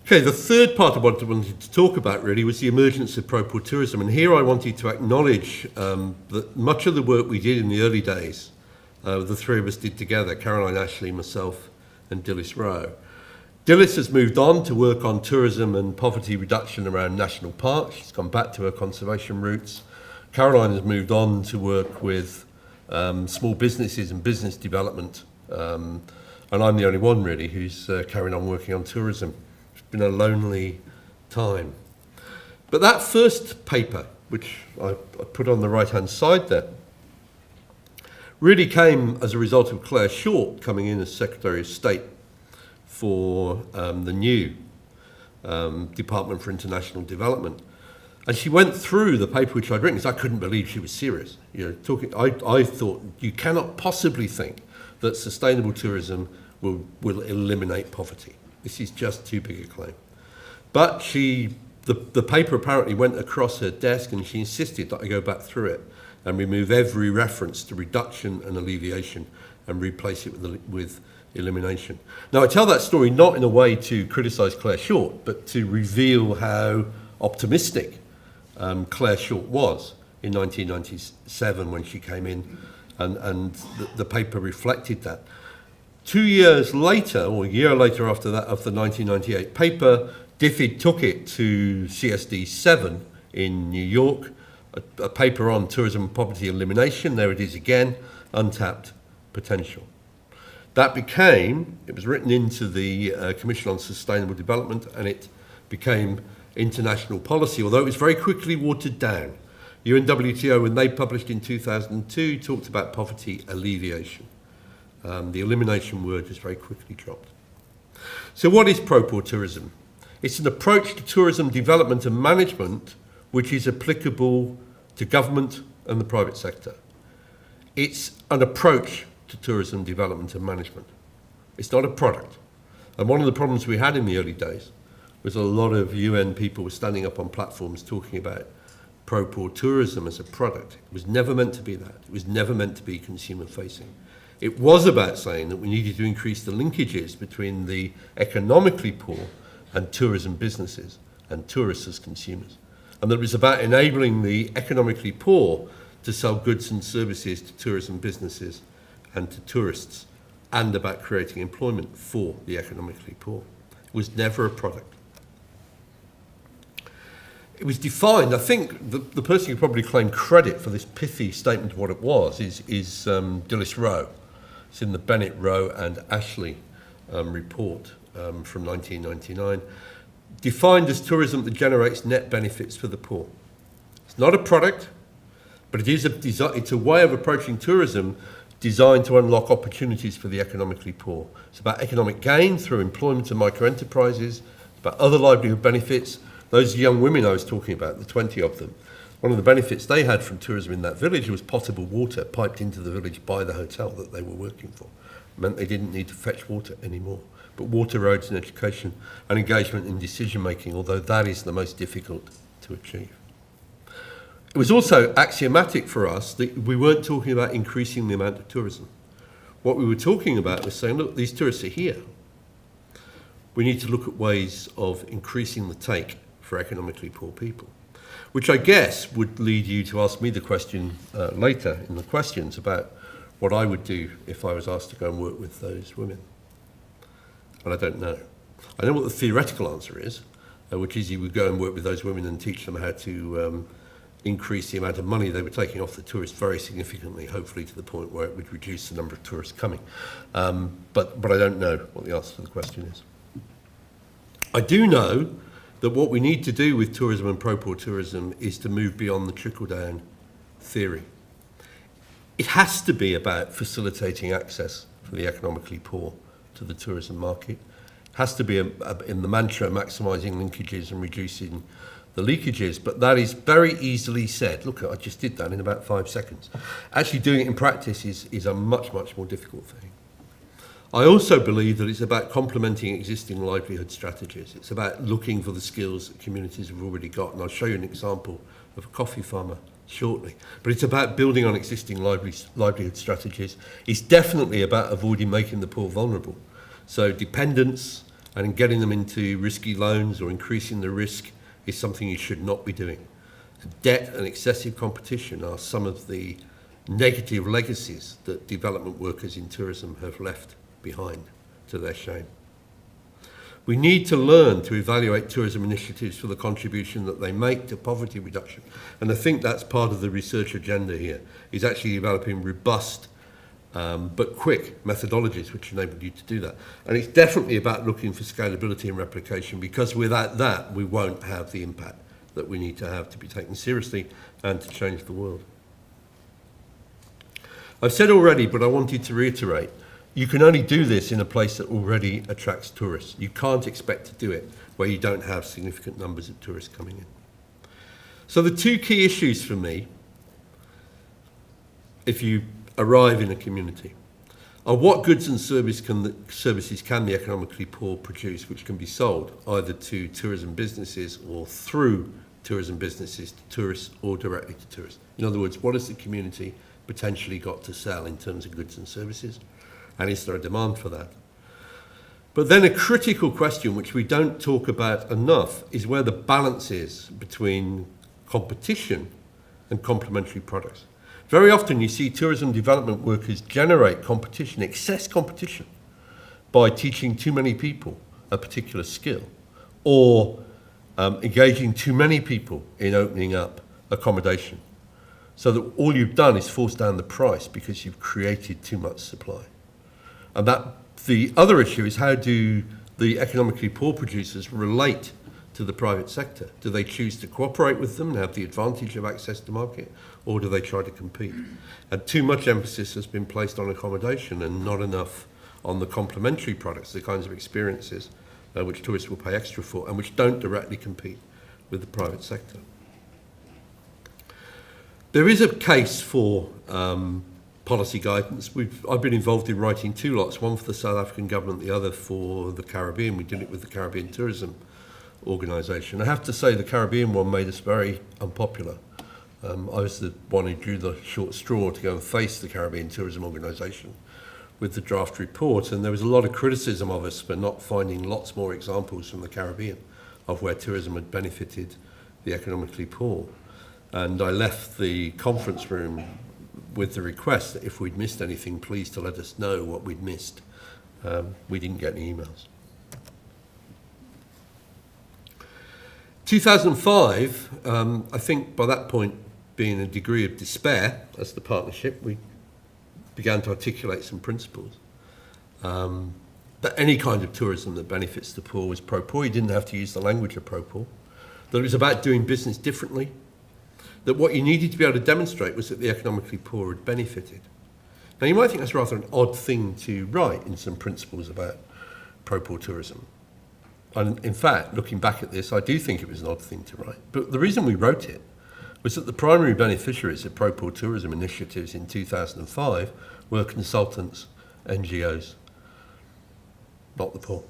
Okay, the third part of what I wanted to talk about really was the emergence of pro-port tourism. And here I wanted to acknowledge that much of the work we did in the early days, the three of us did together, Caroline Ashley, myself, and Dilys Rowe. Dilys has moved on to work on tourism and poverty reduction around national parks. She's gone back to her conservation roots. Caroline has moved on to work with small businesses and business development. And I'm the only one really who's carrying on working on tourism. It's been a lonely time. But that first paper, which I put on the right-hand side there, really came as a result of Claire Short coming in as Secretary of State for the new Department for International Development. And she went through the paper which I'd written because I couldn't believe she was serious. I thought, you cannot possibly think that sustainable tourism will eliminate poverty. This is just too big a claim. But the paper apparently went across her desk and she insisted that I go back through it and remove every reference to reduction and alleviation and replace it with elimination. Now, I tell that story not in a way to criticise Claire Short, but to reveal how optimistic Claire Short was in 1997 when she came in, and the paper reflected that. 2 years later, or a year later after that, of the 1998 paper, DFID took it to CSD 7 in New York, a paper on tourism and poverty elimination. There it is again, untapped potential. That it was written into the Commission on Sustainable Development, and it became international policy, although it was very quickly watered down. UNWTO, when they published in 2002, talked about poverty alleviation. The elimination word was very quickly dropped. So what is pro-port tourism? It's an approach to tourism development and management which is applicable to government, and the private sector. It's an approach to tourism development and management. It's not a product. And one of the problems we had in the early days was a lot of UN people were standing up on platforms talking about pro-poor tourism as a product. It was never meant to be that. It was never meant to be consumer-facing. It was about saying that we needed to increase the linkages between the economically poor and tourism businesses and tourists as consumers. And that it was about enabling the economically poor to sell goods and services to tourism businesses and to tourists, and about creating employment for the economically poor. It was never a product. It was defined, I think the person who probably claimed credit for this pithy statement of what it was is Dilys Rowe. It's in the Bennett, Rowe and Ashley report from 1999. Defined as tourism that generates net benefits for the poor. It's not a product, but it's a way of approaching tourism designed to unlock opportunities for the economically poor. It's about economic gain through employment and micro-enterprises. It's about other livelihood benefits. Those young women I was talking about, the 20 of them, one of the benefits they had from tourism in that village was potable water piped into the village by the hotel that they were working for. It meant they didn't need to fetch water anymore. But water, roads and education and engagement in decision making, although that is the most difficult to achieve. It was also axiomatic for us that we weren't talking about increasing the amount of tourism. What we were talking about was saying, look, these tourists are here. We need to look at ways of increasing the take for economically poor people, which I guess would lead you to ask me the question later in the questions about what I would do if I was asked to go and work with those women. And I don't know. I know what the theoretical answer is, which is you would go and work with those women and teach them how to increase the amount of money they were taking off the tourists very significantly, hopefully to the point where it would reduce the number of tourists coming. But I don't know what the answer to the question is. I do know that what we need to do with tourism and pro-poor tourism is to move beyond the trickle-down theory. It has to be about facilitating access for the economically poor to the tourism market. It has to be in the mantra maximising linkages and reducing the leakages, but that is very easily said. Look, I just did that in about 5 seconds. Actually doing it in practice is a much, much more difficult thing. I also believe that it's about complementing existing livelihood strategies. It's about looking for the skills that communities have already got, and I'll show you an example of a coffee farmer shortly. But it's about building on existing livelihood strategies. It's definitely about avoiding making the poor vulnerable. So dependence and getting them into risky loans or increasing the risk is something you should not be doing. Debt and excessive competition are some of the negative legacies that development workers in tourism have left behind, to their shame. We need to learn to evaluate tourism initiatives for the contribution that they make to poverty reduction. And I think that's part of the research agenda here, is actually developing robust but quick methodologies which enable you to do that. And it's definitely about looking for scalability and replication, because without that, we won't have the impact that we need to have to be taken seriously and to change the world. I've said already, but I wanted to reiterate, you can only do this in a place that already attracts tourists. You can't expect to do it where you don't have significant numbers of tourists coming in. So the two key issues for me, if you arrive in a community, are what goods and services can the economically poor produce, which can be sold either to tourism businesses or through tourism businesses to tourists or directly to tourists. In other words, what has the community potentially got to sell in terms of goods and services? And is there a demand for that? But then a critical question, which we don't talk about enough, is where the balance is between competition and complementary products. Very often you see tourism development workers generate competition, excess competition, by teaching too many people a particular skill, or engaging too many people in opening up accommodation, so that all you've done is force down the price because you've created too much supply. And that the other issue is, how do the economically poor producers relate to the private sector? Do they choose to cooperate with them and have the advantage of access to market, or do they try to compete? And too much emphasis has been placed on accommodation and not enough on the complementary products, the kinds of experiences which tourists will pay extra for and which don't directly compete with the private sector. There is a case for policy guidance. I've been involved in writing 2 lots, one for the South African government, the other for the Caribbean. We did it with the Caribbean Tourism Organisation. I have to say the Caribbean one made us very unpopular. I was the one who drew the short straw to go and face the Caribbean Tourism Organisation with the draft report, and there was a lot of criticism of us for not finding lots more examples from the Caribbean of where tourism had benefited the economically poor. And I left the conference room with the request that if we'd missed anything, please to let us know what we'd missed. We didn't get any emails. 2005, I think by that point, being a degree of despair as the partnership, we began to articulate some principles. That any kind of tourism that benefits the poor was pro-poor. You didn't have to use the language of pro-poor. That it was about doing business differently. That what you needed to be able to demonstrate was that the economically poor had benefited. Now, you might think that's rather an odd thing to write in some principles about pro-poor tourism. And in fact, looking back at this, I do think it was an odd thing to write. But the reason we wrote it was that the primary beneficiaries of pro-poor tourism initiatives in 2005 were consultants, NGOs, not the poor.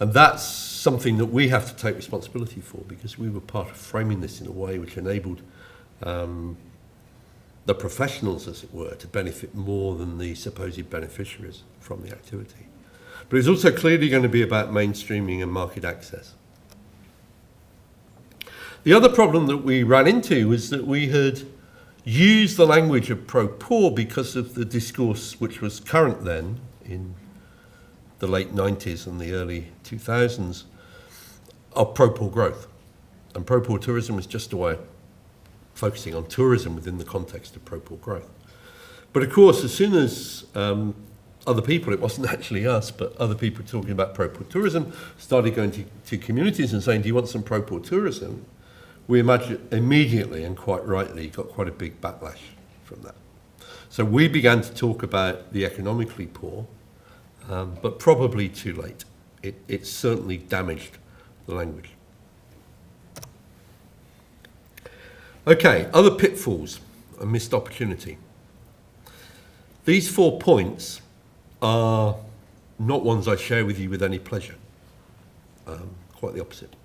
And that's something that we have to take responsibility for, because we were part of framing this in a way which enabled the professionals, as it were, to benefit more than the supposed beneficiaries from the activity. But it's also clearly going to be about mainstreaming and market access. The other problem that we ran into was that we had used the language of pro-poor because of the discourse which was current then in the late 90s and the early 2000s of pro-poor growth. And pro-poor tourism was just a way of focusing on tourism within the context of pro-poor growth. But of course, as soon as other people, it wasn't actually us, but other people talking about pro-poor tourism, started going to communities and saying, do you want some pro-poor tourism? We imagine immediately and quite rightly got quite a big backlash from that. So we began to talk about the economically poor, but probably too late. It certainly damaged the language. Okay, other pitfalls, a missed opportunity. These 4 points are not ones I share with you with any pleasure. Quite the opposite.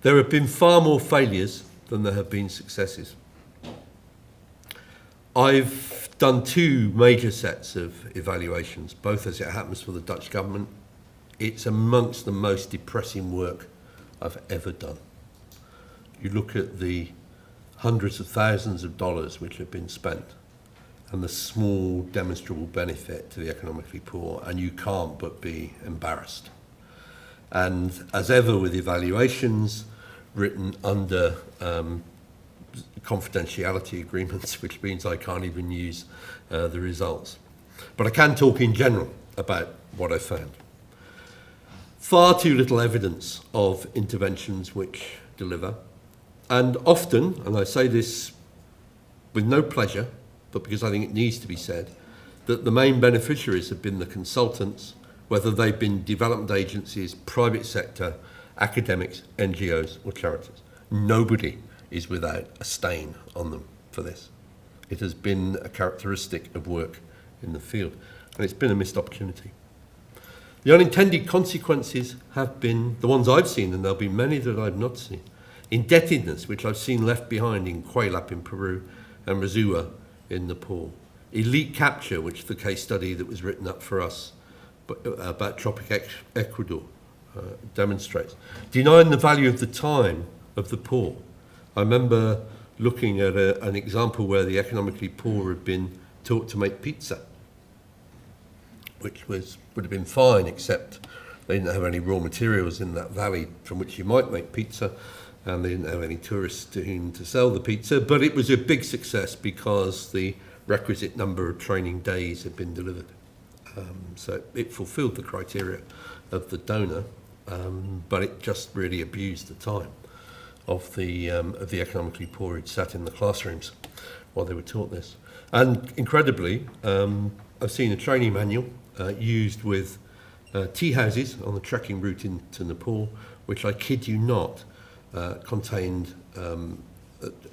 There have been far more failures than there have been successes. I've done 2 major sets of evaluations, both as it happens for the Dutch government. It's amongst the most depressing work I've ever done. You look at the hundreds of thousands of dollars which have been spent and the small demonstrable benefit to the economically poor, and you can't but be embarrassed. And as ever with evaluations written under confidentiality agreements, which means I can't even use the results. But I can talk in general about what I found. Far too little evidence of interventions which deliver. And often, and I say this with no pleasure, but because I think it needs to be said, that the main beneficiaries have been the consultants, whether they've been development agencies, private sector, academics, NGOs or charities. Nobody is without a stain on them for this. It has been a characteristic of work in the field, and it's been a missed opportunity. The unintended consequences have been the ones I've seen, and there'll be many that I've not seen. Indebtedness, which I've seen left behind in Quaylap in Peru and Razua in Nepal. Elite capture, which the case study that was written up for us about Tropic Ecuador demonstrates. Denying the value of the time of the poor. I remember looking at an example where the economically poor had been taught to make pizza, which would have been fine, except they didn't have any raw materials in that valley from which you might make pizza, and they didn't have any tourists to whom to sell the pizza. But it was a big success because the requisite number of training days had been delivered. So it fulfilled the criteria of the donor, but it just really abused the time of the economically poor who'd sat in the classrooms while they were taught this. And incredibly, I've seen a training manual used with tea houses on the trekking route into Nepal, which I kid you not, contained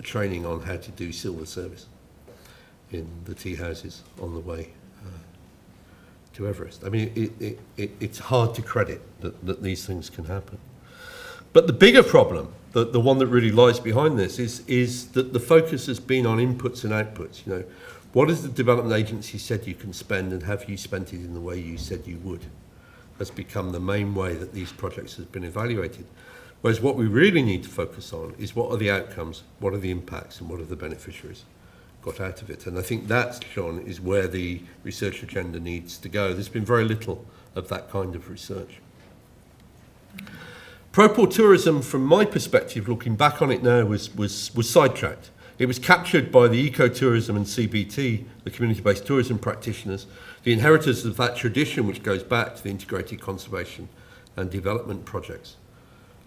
training on how to do silver service in the tea houses on the way to Everest. I mean, it's hard to credit that these things can happen. But the bigger problem, the one that really lies behind this, is that the focus has been on inputs and outputs. You know, what has the development agency said you can spend, and have you spent it in the way you said you would? Has become the main way that these projects have been evaluated. Whereas what we really need to focus on is what are the outcomes, what are the impacts, and what are the beneficiaries got out of it. And I think that, John, is where the research agenda needs to go. There's been very little of that kind of research. Pro-port tourism, from my perspective, looking back on it now, was sidetracked. It was captured by the ecotourism and CBT, the community-based tourism practitioners, the inheritors of that tradition which goes back to the integrated conservation and development projects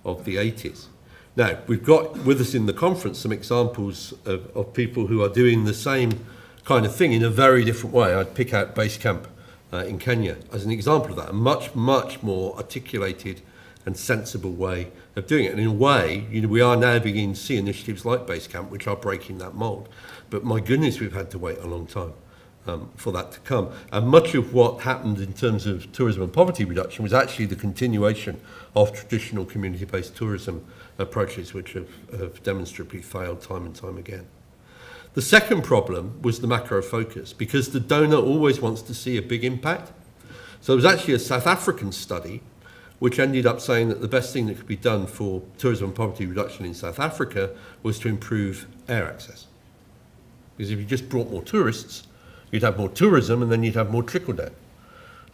of the 80s. Now, we've got with us in the conference some examples of people who are doing the same kind of thing in a very different way. I'd pick out Basecamp in Kenya as an example of that, a much, much more articulated and sensible way of doing it. And in a way, you know, we are now beginning to see initiatives like Basecamp which are breaking that mould. But my goodness, we've had to wait a long time for that to come. And much of what happened in terms of tourism and poverty reduction was actually the continuation of traditional community-based tourism approaches which have demonstrably failed time and time again. The second problem was the macro focus, because the donor always wants to see a big impact. So there was actually a South African study which ended up saying that the best thing that could be done for tourism and poverty reduction in South Africa was to improve air access. Because if you just brought more tourists, you'd have more tourism and then you'd have more trickle-down.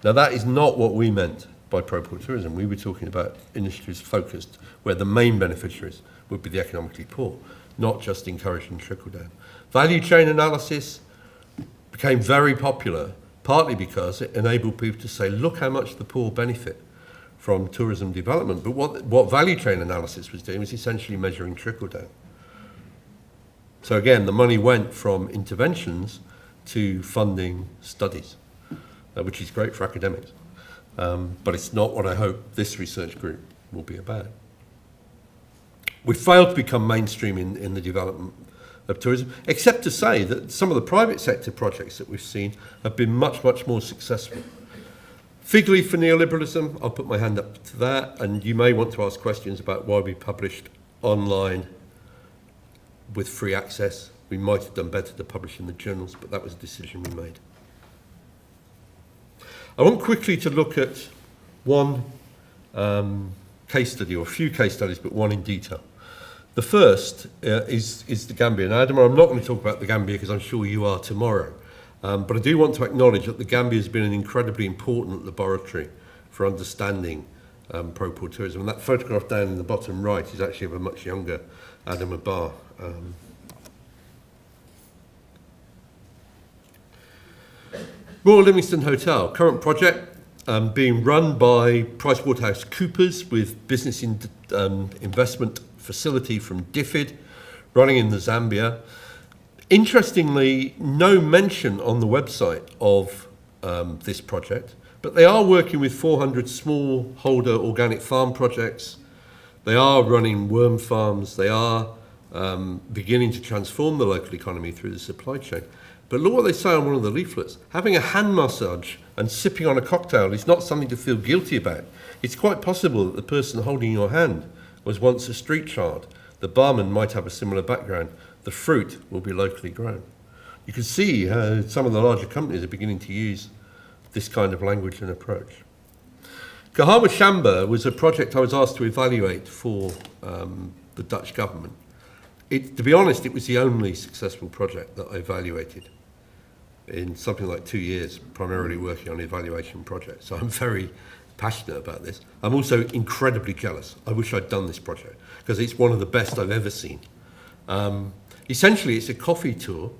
Now that is not what we meant by pro-port tourism. We were talking about initiatives focused where the main beneficiaries would be the economically poor, not just encouraging trickle-down. Value chain analysis became very popular, partly because it enabled people to say, look how much the poor benefit from tourism development. But what value chain analysis was doing was essentially measuring trickle-down. So again, the money went from interventions to funding studies, which is great for academics. But it's not what I hope this research group will be about. We failed to become mainstream in the development of tourism, except to say that some of the private sector projects that we've seen have been much, much more successful. Fig leaf for neoliberalism, I'll put my hand up to that, and you may want to ask questions about why we published online with free access. We might have done better to publish in the journals, but that was a decision we made. I want quickly to look at one case study, or a few case studies, but one in detail. The first is the Gambia. Now, Adam, I'm not going to talk about the Gambia because I'm sure you are tomorrow. But I do want to acknowledge that the Gambia has been an incredibly important laboratory for understanding pro-port tourism. And that photograph down in the bottom right is actually of a much younger Adam Abbar. Royal Livingston Hotel, current project being run by PricewaterhouseCoopers with business investment facility from DFID, running in the Zambia. Interestingly, no mention on the website of this project, but they are working with 400 smallholder organic farm projects. They are running worm farms. They are beginning to transform the local economy through the supply chain. But look what they say on one of the leaflets. Having a hand massage and sipping on a cocktail is not something to feel guilty about. It's quite possible that the person holding your hand was once a street child. The barman might have a similar background. The fruit will be locally grown. You can see how some of the larger companies are beginning to use this kind of language and approach. Kahama Shamba was a project I was asked to evaluate for the Dutch government. To be honest, it was the only successful project that I evaluated in something like 2 years, primarily working on evaluation projects. So I'm very passionate about this. I'm also incredibly jealous. I wish I'd done this project because it's one of the best I've ever seen. Essentially, it's a coffee tour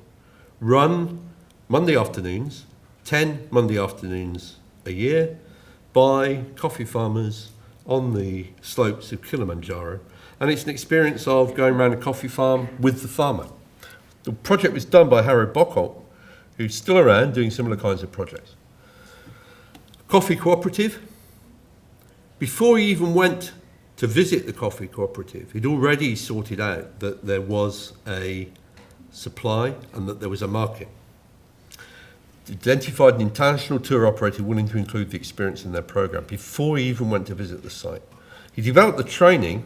run Monday afternoons, 10 Monday afternoons a year, by coffee farmers on the slopes of Kilimanjaro. And it's an experience of going around a coffee farm with the farmer. The project was done by Harold Bockholt, who's still around doing similar kinds of projects. Coffee cooperative. Before he even went to visit the coffee cooperative. He'd already sorted out that there was a supply and that there was a market. Identified an international tour operator willing to include the experience in their program before he even went to visit the site. He developed the training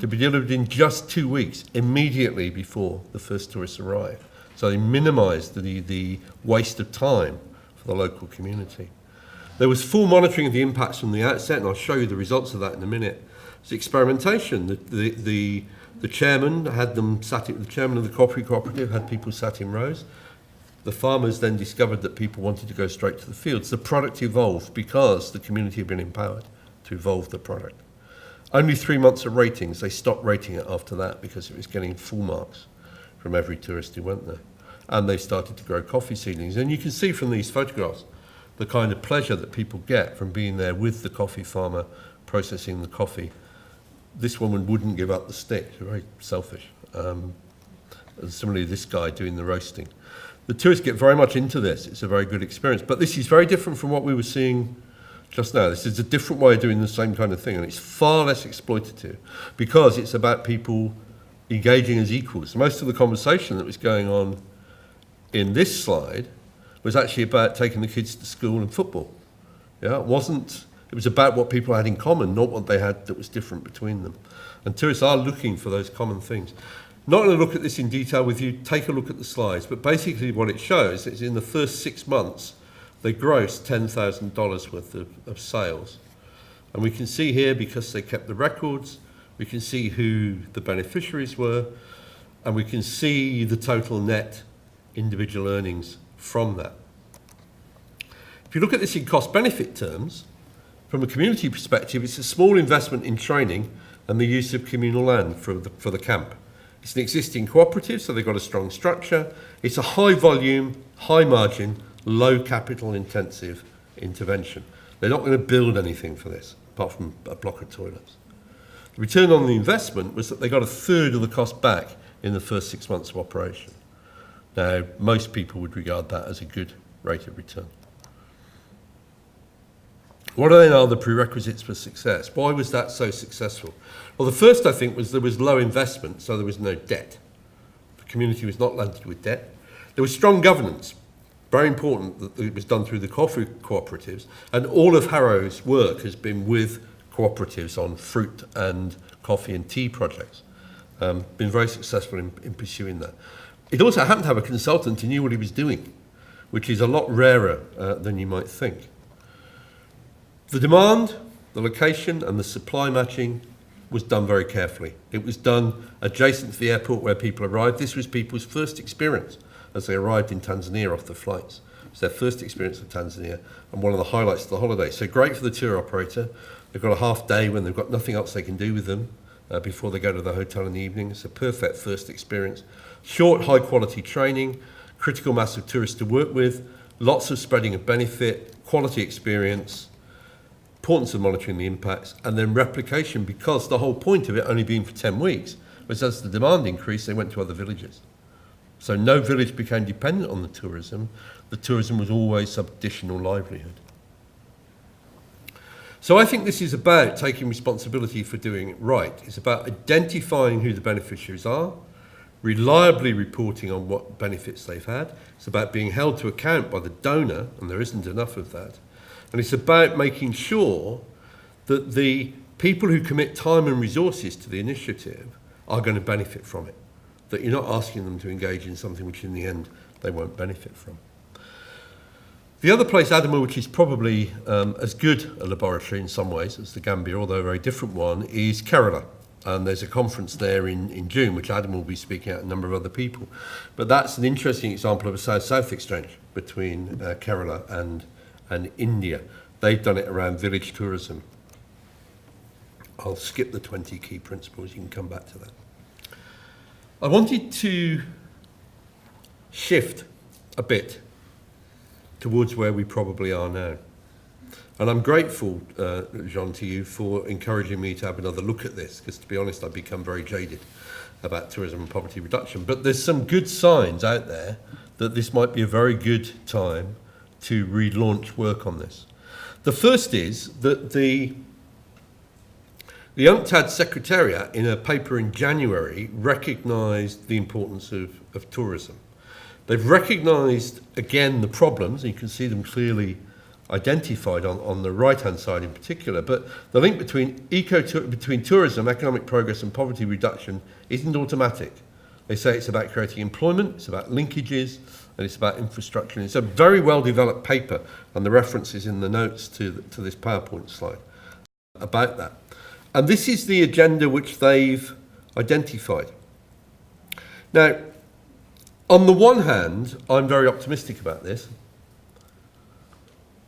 to be delivered in just 2 weeks, immediately before the first tourists arrived. So they minimised the waste of time for the local community. There was full monitoring of the impacts from the outset, and I'll show you the results of that in a minute. It's experimentation. The chairman had them the chairman of the coffee cooperative had people sat in rows. The farmers then discovered that people wanted to go straight to the fields. The product evolved because the community had been empowered to evolve the product. Only 3 months of ratings. They stopped rating it after that because it was getting full marks from every tourist who went there. And they started to grow coffee seedlings. And you can see from these photographs the kind of pleasure that people get from being there with the coffee farmer processing the coffee. This woman wouldn't give up the stick. She's very selfish. Similarly, this guy doing the roasting. The tourists get very much into this. It's a very good experience. But this is very different from what we were seeing just now. This is a different way of doing the same kind of thing, and it's far less exploitative because it's about people engaging as equals. Most of the conversation that was going on in this slide was actually about taking the kids to school and football. Yeah, it was about what people had in common, not what they had that was different between them. And tourists are looking for those common things. Not going to look at this in detail with you, take a look at the slides, but basically what it shows is in the first 6 months, they grossed $10,000 worth of sales. And we can see here, because they kept the records, we can see who the beneficiaries were, and we can see the total net individual earnings from that. If you look at this in cost-benefit terms, from a community perspective, it's a small investment in training and the use of communal land for the camp. It's an existing cooperative, so they've got a strong structure. It's a high volume, high margin, low capital intensive intervention. They're not going to build anything for this, apart from a block of toilets. The return on the investment was that they got a third of the cost back in the first 6 months of operation. Now, most people would regard that as a good rate of return. What are then are the prerequisites for success? Why was that so successful? Well, the first, I think, was there was low investment, so there was no debt. The community was not landed with debt. There was strong governance. Very important that it was done through the coffee cooperatives, and all of Harrow's work has been with cooperatives on fruit and coffee and tea projects. Been very successful in pursuing that. It also happened to have a consultant who knew what he was doing, which is a lot rarer than you might think. The demand, the location, and the supply matching was done very carefully. It was done adjacent to the airport where people arrived. This was people's first experience as they arrived in Tanzania off the flights. It was their first experience of Tanzania and one of the highlights of the holiday. So great for the tour operator. They've got a half day when they've got nothing else they can do with them before they go to the hotel in the evening. It's a perfect first experience. Short, high-quality training, critical mass of tourists to work with, lots of spreading of benefit, quality experience, importance of monitoring the impacts, and then replication, because the whole point of it only being for 10 weeks was as the demand increased, they went to other villages. So no village became dependent on the tourism. The tourism was always some additional livelihood. So I think this is about taking responsibility for doing it right. It's about identifying who the beneficiaries are, reliably reporting on what benefits they've had. It's about being held to account by the donor, and there isn't enough of that. And it's about making sure that the people who commit time and resources to the initiative are going to benefit from it, that you're not asking them to engage in something which in the end they won't benefit from. The other place, Adama, which is probably as good a laboratory in some ways as the Gambia, although a very different one, is Kerala. And there's a conference there in June, which Adam will be speaking at, a number of other people. But that's an interesting example of a South-South exchange between Kerala and India. They've done it around village tourism. I'll skip the 20 key principles, you can come back to that. I wanted to shift a bit towards where we probably are now. And I'm grateful, Jean, to you for encouraging me to have another look at this, because to be honest, I've become very jaded about tourism and poverty reduction. But there's some good signs out there that this might be a very good time to relaunch work on this. The first is that the The UNCTAD Secretariat, in a paper in January, recognised the importance of tourism. They've recognised, again, the problems, and you can see them clearly identified on the right-hand side in particular, but the link between tourism, economic progress and poverty reduction isn't automatic. They say it's about creating employment, it's about linkages, and it's about infrastructure. And it's a very well-developed paper, and the references in the notes to this PowerPoint slide about that. And this is the agenda which they've identified. Now, on the one hand, I'm very optimistic about this,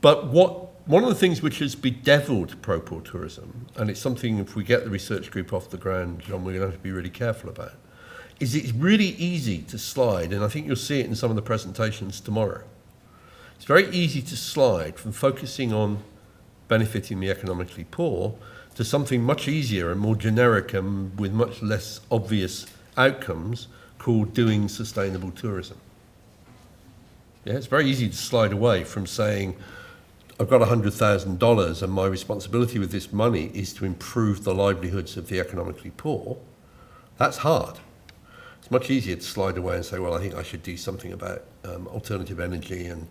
but one of the things which has bedeviled pro-poor tourism, and it's something if we get the research group off the ground, John, we're going to have to be really careful about, is it's really easy to slide, and I think you'll see it in some of the presentations tomorrow. It's very easy to slide from focusing on benefiting the economically poor to something much easier and more generic and with much less obvious outcomes called doing sustainable tourism. Yeah, it's very easy to slide away from saying, I've got $100,000 and my responsibility with this money is to improve the livelihoods of the economically poor. That's hard. It's much easier to slide away and say, well, I think I should do something about alternative energy and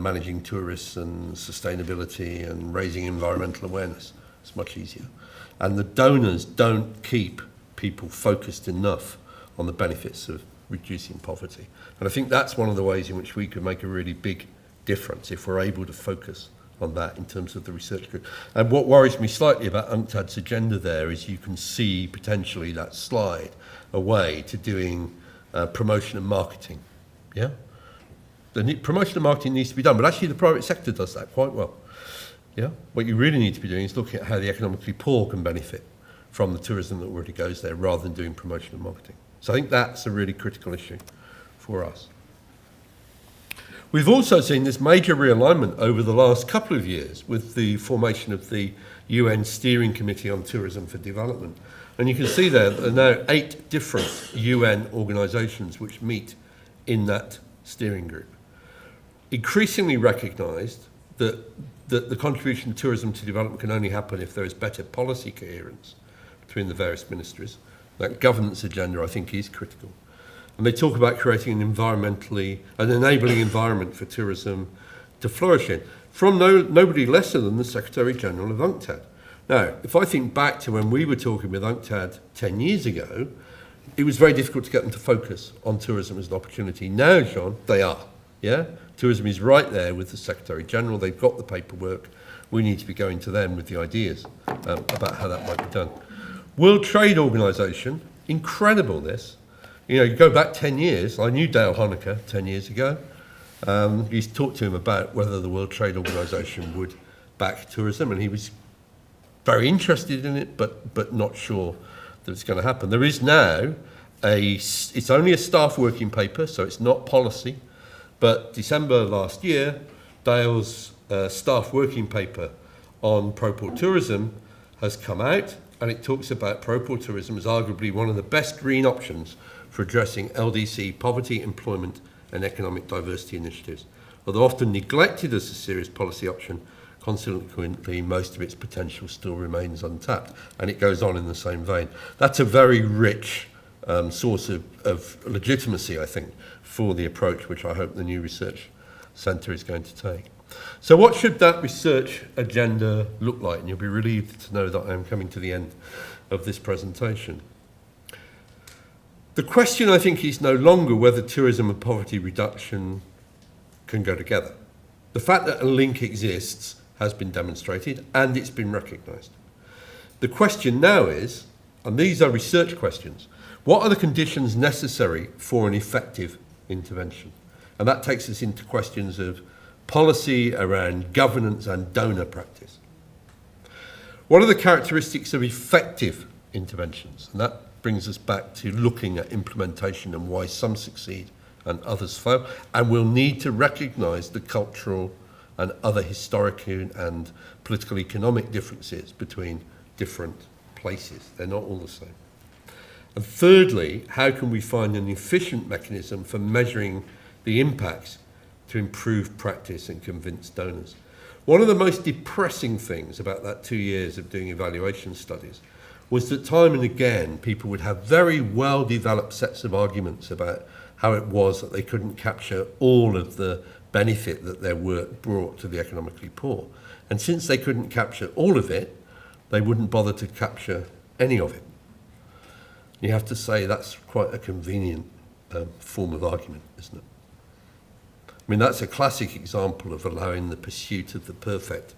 managing tourists and sustainability and raising environmental awareness. It's much easier. And the donors don't keep people focused enough on the benefits of reducing poverty. And I think that's one of the ways in which we could make a really big difference if we're able to focus on that in terms of the research group. And what worries me slightly about UNCTAD's agenda there is you can see potentially that slide away to doing promotion and marketing. Yeah? The promotion and marketing needs to be done, but actually the private sector does that quite well. Yeah? What you really need to be doing is looking at how the economically poor can benefit from the tourism that already goes there rather than doing promotion and marketing. So I think that's a really critical issue for us. We've also seen this major realignment over the last couple of years with the formation of the UN Steering Committee on Tourism for Development. And you can see there are now 8 different UN organisations which meet in that steering group. Increasingly recognised that the contribution of tourism to development can only happen if there is better policy coherence between the various ministries. That governance agenda, I think, is critical. And they talk about creating an enabling environment for tourism to flourish in, from nobody lesser than the Secretary-General of UNCTAD. Now, if I think back to when we were talking with UNCTAD 10 years ago, it was very difficult to get them to focus on tourism as an opportunity. Now, John, they are. Yeah? Tourism is right there with the Secretary-General. They've got the paperwork. We need to be going to them with the ideas about how that might be done. World Trade Organization, incredible this. You know, you go back 10 years, I knew Dale Honecker 10 years ago. He talked to him about whether the World Trade Organization would back tourism, and he was very interested in it, but not sure that it's going to happen. There is now it's only a staff working paper, so it's not policy, but December last year, Dale's staff working paper on pro-poor tourism has come out, and it talks about pro-poor tourism as arguably one of the best green options for addressing LDC poverty, employment and economic diversity initiatives. Although often neglected as a serious policy option, consequently most of its potential still remains untapped. And it goes on in the same vein. That's a very rich source of legitimacy, I think, for the approach which I hope the new research centre is going to take. So what should that research agenda look like? And you'll be relieved to know that I am coming to the end of this presentation. The question, I think, is no longer whether tourism and poverty reduction can go together. The fact that a link exists has been demonstrated and it's been recognised. The question now is, and these are research questions, what are the conditions necessary for an effective intervention? And that takes us into questions of policy around governance and donor practice. What are the characteristics of effective interventions? And that brings us back to looking at implementation and why some succeed and others fail. And we'll need to recognise the cultural and other historic and political economic differences between different places. They're not all the same. And thirdly, how can we find an efficient mechanism for measuring the impacts to improve practice and convince donors? One of the most depressing things about that 2 years of doing evaluation studies was that time and again people would have very well developed sets of arguments about how it was that they couldn't capture all of the benefit that their work brought to the economically poor. And since they couldn't capture all of it, they wouldn't bother to capture any of it. You have to say that's quite a convenient form of argument, isn't it? I mean, that's a classic example of allowing the pursuit of the perfect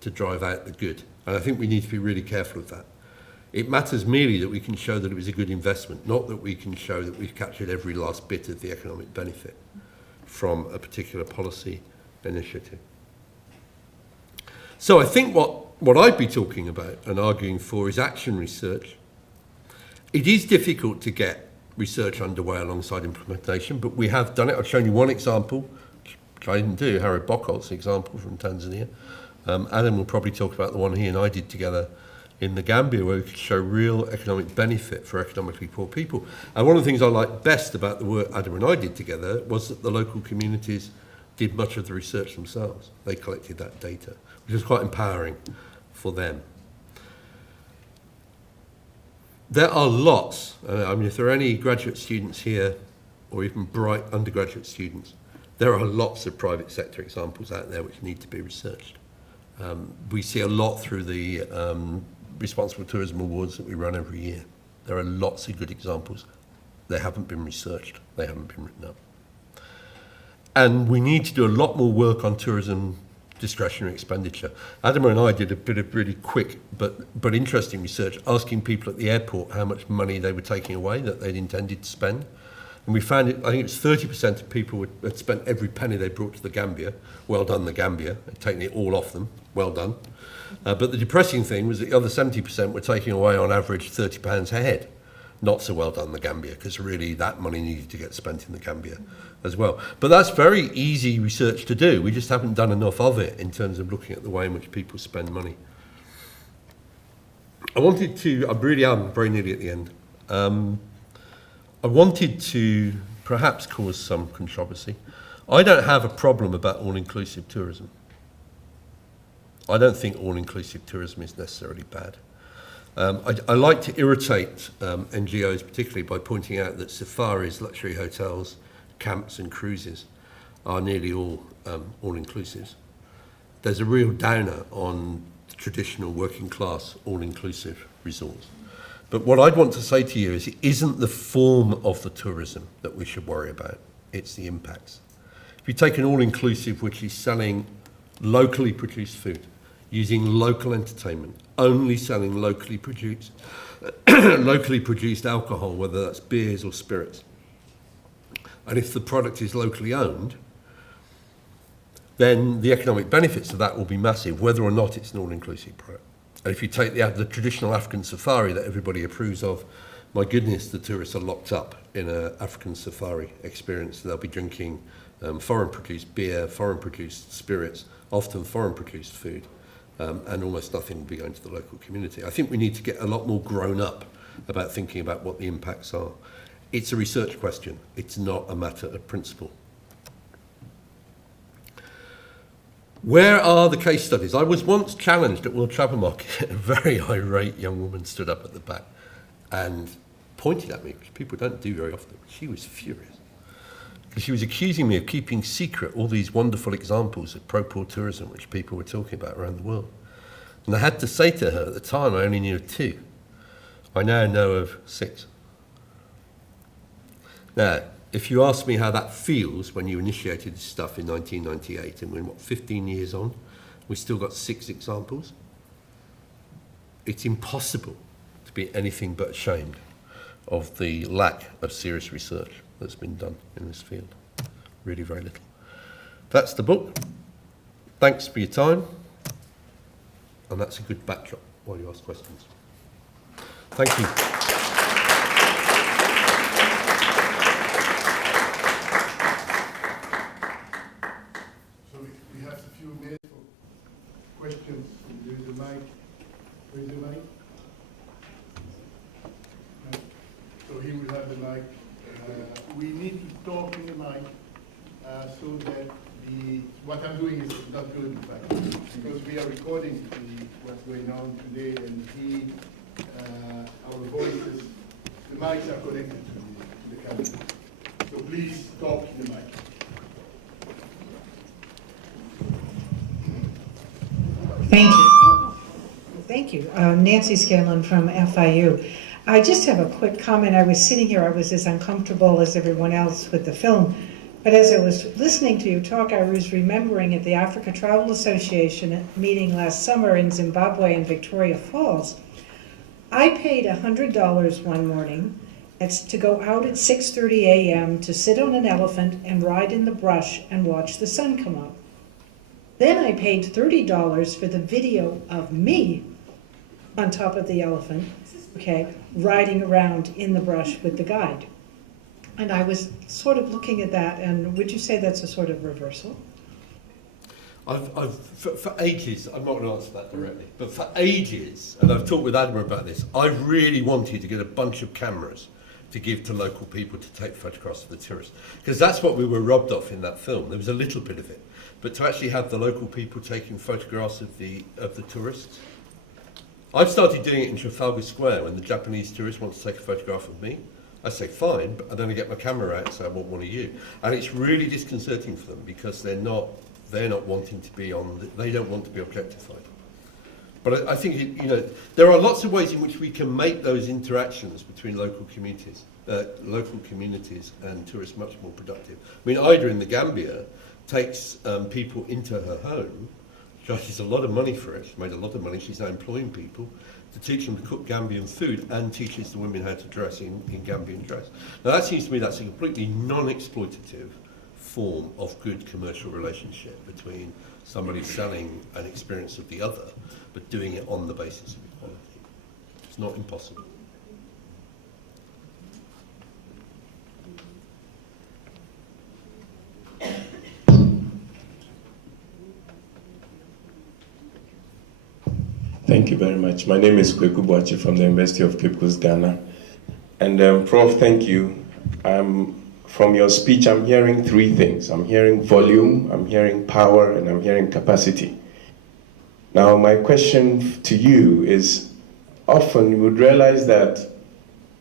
to drive out the good. And I think we need to be really careful of that. It matters merely that we can show that it was a good investment, not that we can show that we've captured every last bit of the economic benefit from a particular policy initiative. So I think what I'd be talking about and arguing for is action research. It is difficult to get research underway alongside implementation, but we have done it. I've shown you one example, which I didn't do, Harry Bocholt's example from Tanzania. Adam will probably talk about the one he and I did together in the Gambia, where we could show real economic benefit for economically poor people. And one of the things I liked best about the work Adam and I did together was that the local communities did much of the research themselves. They collected that data, which was quite empowering for them. There are lots, I mean, if there are any graduate students here, or even bright undergraduate students, there are lots of private sector examples out there which need to be researched. We see a lot through the Responsible Tourism Awards that we run every year. There are lots of good examples. They haven't been researched. They haven't been written up. And we need to do a lot more work on tourism discretionary expenditure. Adam and I did a bit of really quick but interesting research, asking people at the airport how much money they were taking away that they'd intended to spend. And we found I think it's 30% of people had spent every penny they brought to the Gambia. Well done, the Gambia, taking it all off them. Well done. But the depressing thing was that the other 70% were taking away on average £30 a head. Not so well done, the Gambia, because really that money needed to get spent in the Gambia as well. But that's very easy research to do. We just haven't done enough of it in terms of looking at the way in which people spend money. I really am very nearly at the end. I wanted to perhaps cause some controversy. I don't have a problem about all-inclusive tourism. I don't think all-inclusive tourism is necessarily bad. I like to irritate NGOs particularly by pointing out that safaris, luxury hotels, camps and cruises are nearly all all-inclusives. There's a real downer on traditional working class all-inclusive resorts. But what I'd want to say to you is it isn't the form of the tourism that we should worry about, it's the impacts. If you take an all-inclusive which is selling locally produced food, using local entertainment, only selling locally produced alcohol, whether that's beers or spirits, and if the product is locally owned, then the economic benefits of that will be massive, whether or not it's an all-inclusive product. And if you take the traditional African safari that everybody approves of, my goodness, the tourists are locked up in an African safari experience. They'll be drinking foreign-produced beer, foreign-produced spirits, often foreign-produced food, and almost nothing will be going to the local community. I think we need to get a lot more grown up about thinking about what the impacts are. It's a research question. It's not a matter of principle. Where are the case studies? I was once challenged at World Travel Market. A very irate young woman stood up at the back and pointed at me, which people don't do very often. She was furious. Because she was accusing me of keeping secret all these wonderful examples of pro-poor tourism which people were talking about around the world. And I had to say to her, at the time I only knew of 2. I now know of 6. Now, if you ask me how that feels when you initiated this stuff in 1998, and we're, 15 years on, we've still got 6 examples, it's impossible to be anything but ashamed of the lack of serious research that's been done in this field. Really very little. That's the book. Thanks for your time. And that's a good backdrop while you ask questions. Thank you. So we have a few minutes for questions. There's the mic. Where's the mic? No. So he will have the mic. We need to talk in the mic so that what I'm doing is not good, in fact, because we are recording what's going on today, and he our voices, the mics are connected to the camera. So please talk to the mic. Thank you. Thank you. Nancy Scanlon from FIU. I just have a quick comment. I was sitting here, I was as uncomfortable as everyone else with the film, but as I was listening to you talk, I was remembering at the Africa Travel Association meeting last summer in Zimbabwe in Victoria Falls, I paid $100 one morning to go out at 6:30 a.m. to sit on an elephant and ride in the brush and watch the sun come up. Then I paid $30 for the video of me on top of the elephant, okay, riding around in the brush with the guide. And I was sort of looking at that, and would you say that's a sort of reversal? For ages, I'm not going to answer that directly, but for ages, and I've talked with Adam about this, I really wanted to get a bunch of cameras to give to local people to take photographs of the tourists. Because that's what we were robbed of in that film. There was a little bit of it. But to actually have the local people taking photographs of the tourists. I've started doing it in Trafalgar Square when the Japanese tourist wants to take a photograph of me. I say, fine, but then I get my camera out and say, I want one of you. And it's really disconcerting for them because they're not wanting to be they don't want to be objectified. But I think, there are lots of ways in which we can make those interactions between local communities and tourists much more productive. I mean, Ida in the Gambia takes people into her home, charges a lot of money for it, she's made a lot of money, she's now employing people to teach them to cook Gambian food and teaches the women how to dress in Gambian dress. Now that seems to me that's a completely non-exploitative form of good commercial relationship between somebody selling an experience of the other, but doing it on the basis of equality. It's not impossible. Thank you very much. My name is Kweku Boachi from the University of Cape Coast, Ghana. And Prof, thank you. From your speech, I'm hearing three things. I'm hearing volume, I'm hearing power, and I'm hearing capacity. Now, my question to you is, often you would realize that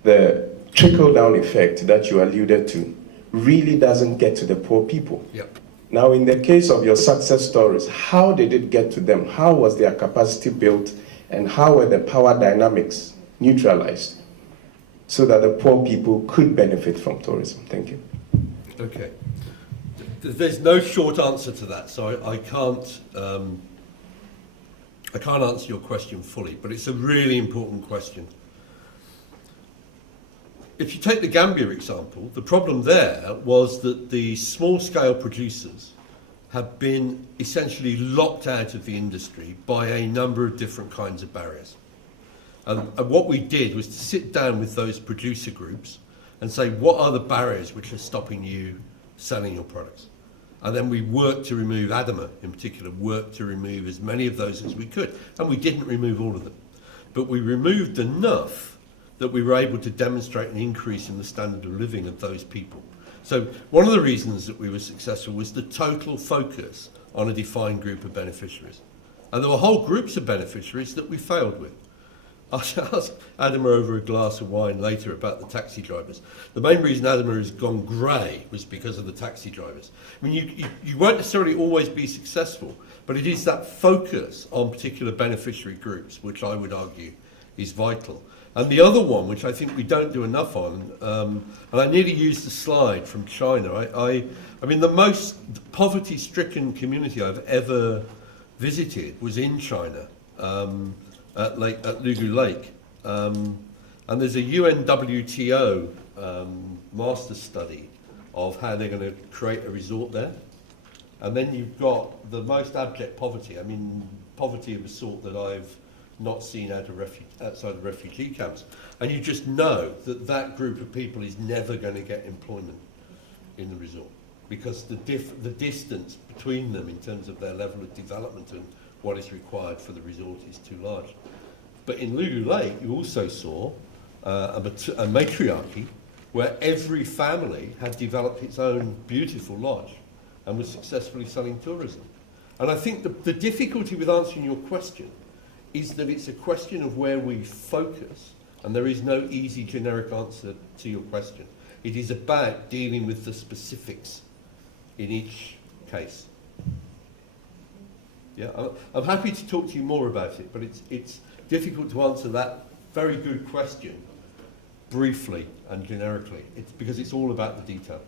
the trickle-down effect that you alluded to really doesn't get to the poor people. Yep. Now, in the case of your success stories, how did it get to them? How was their capacity built? And how were the power dynamics neutralized so that the poor people could benefit from tourism? Thank you. Okay. There's no short answer to that, so I can't answer your question fully, but it's a really important question. If you take the Gambia example, the problem there was that the small-scale producers have been essentially locked out of the industry by a number of different kinds of barriers. And what we did was to sit down with those producer groups and say, what are the barriers which are stopping you selling your products? And then we worked to remove, ADAMA in particular, worked to remove as many of those as we could. And we didn't remove all of them. But we removed enough that we were able to demonstrate an increase in the standard of living of those people. So one of the reasons that we were successful was the total focus on a defined group of beneficiaries. And there were whole groups of beneficiaries that we failed with. I asked Adama over a glass of wine later about the taxi drivers. The main reason Adama has gone grey was because of the taxi drivers. I mean, you won't necessarily always be successful, but it is that focus on particular beneficiary groups, which I would argue is vital. And the other one, which I think we don't do enough on, and I nearly used the slide from China. I mean, the most poverty-stricken community I've ever visited was in China, at Lugu Lake. And there's a UNWTO master study of how they're going to create a resort there. And then you've got the most abject poverty. I mean, poverty of a sort that I've not seen outside of refugee camps. And you just know that that group of people is never going to get employment in the resort because the distance between them in terms of their level of development and what is required for the resort is too large. But in Lugu Lake, you also saw a matriarchy where every family had developed its own beautiful lodge and was successfully selling tourism. And I think the difficulty with answering your question is that it's a question of where we focus, and there is no easy generic answer to your question. It is about dealing with the specifics in each case. Yeah, I'm happy to talk to you more about it, but it's difficult to answer that very good question briefly and generically. It's because it's all about the detail.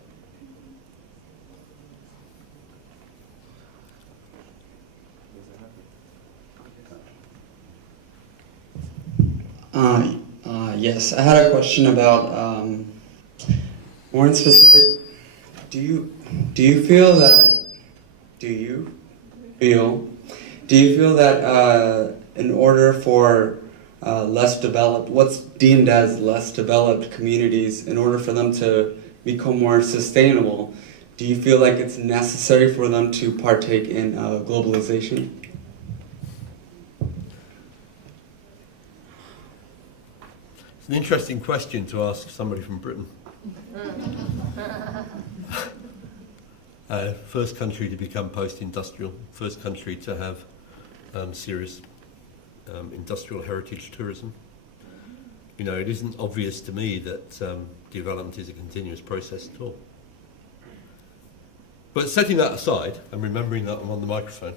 Yes, I had a question about more in specific. Do you feel that in order for less developed, what's deemed as less developed communities, in order for them to become more sustainable, do you feel like it's necessary for them to partake in globalization? It's an interesting question to ask somebody from Britain. First country to become post-industrial, first country to have serious industrial heritage tourism. You know, it isn't obvious to me that development is a continuous process at all. But setting that aside, and remembering that I'm on the microphone,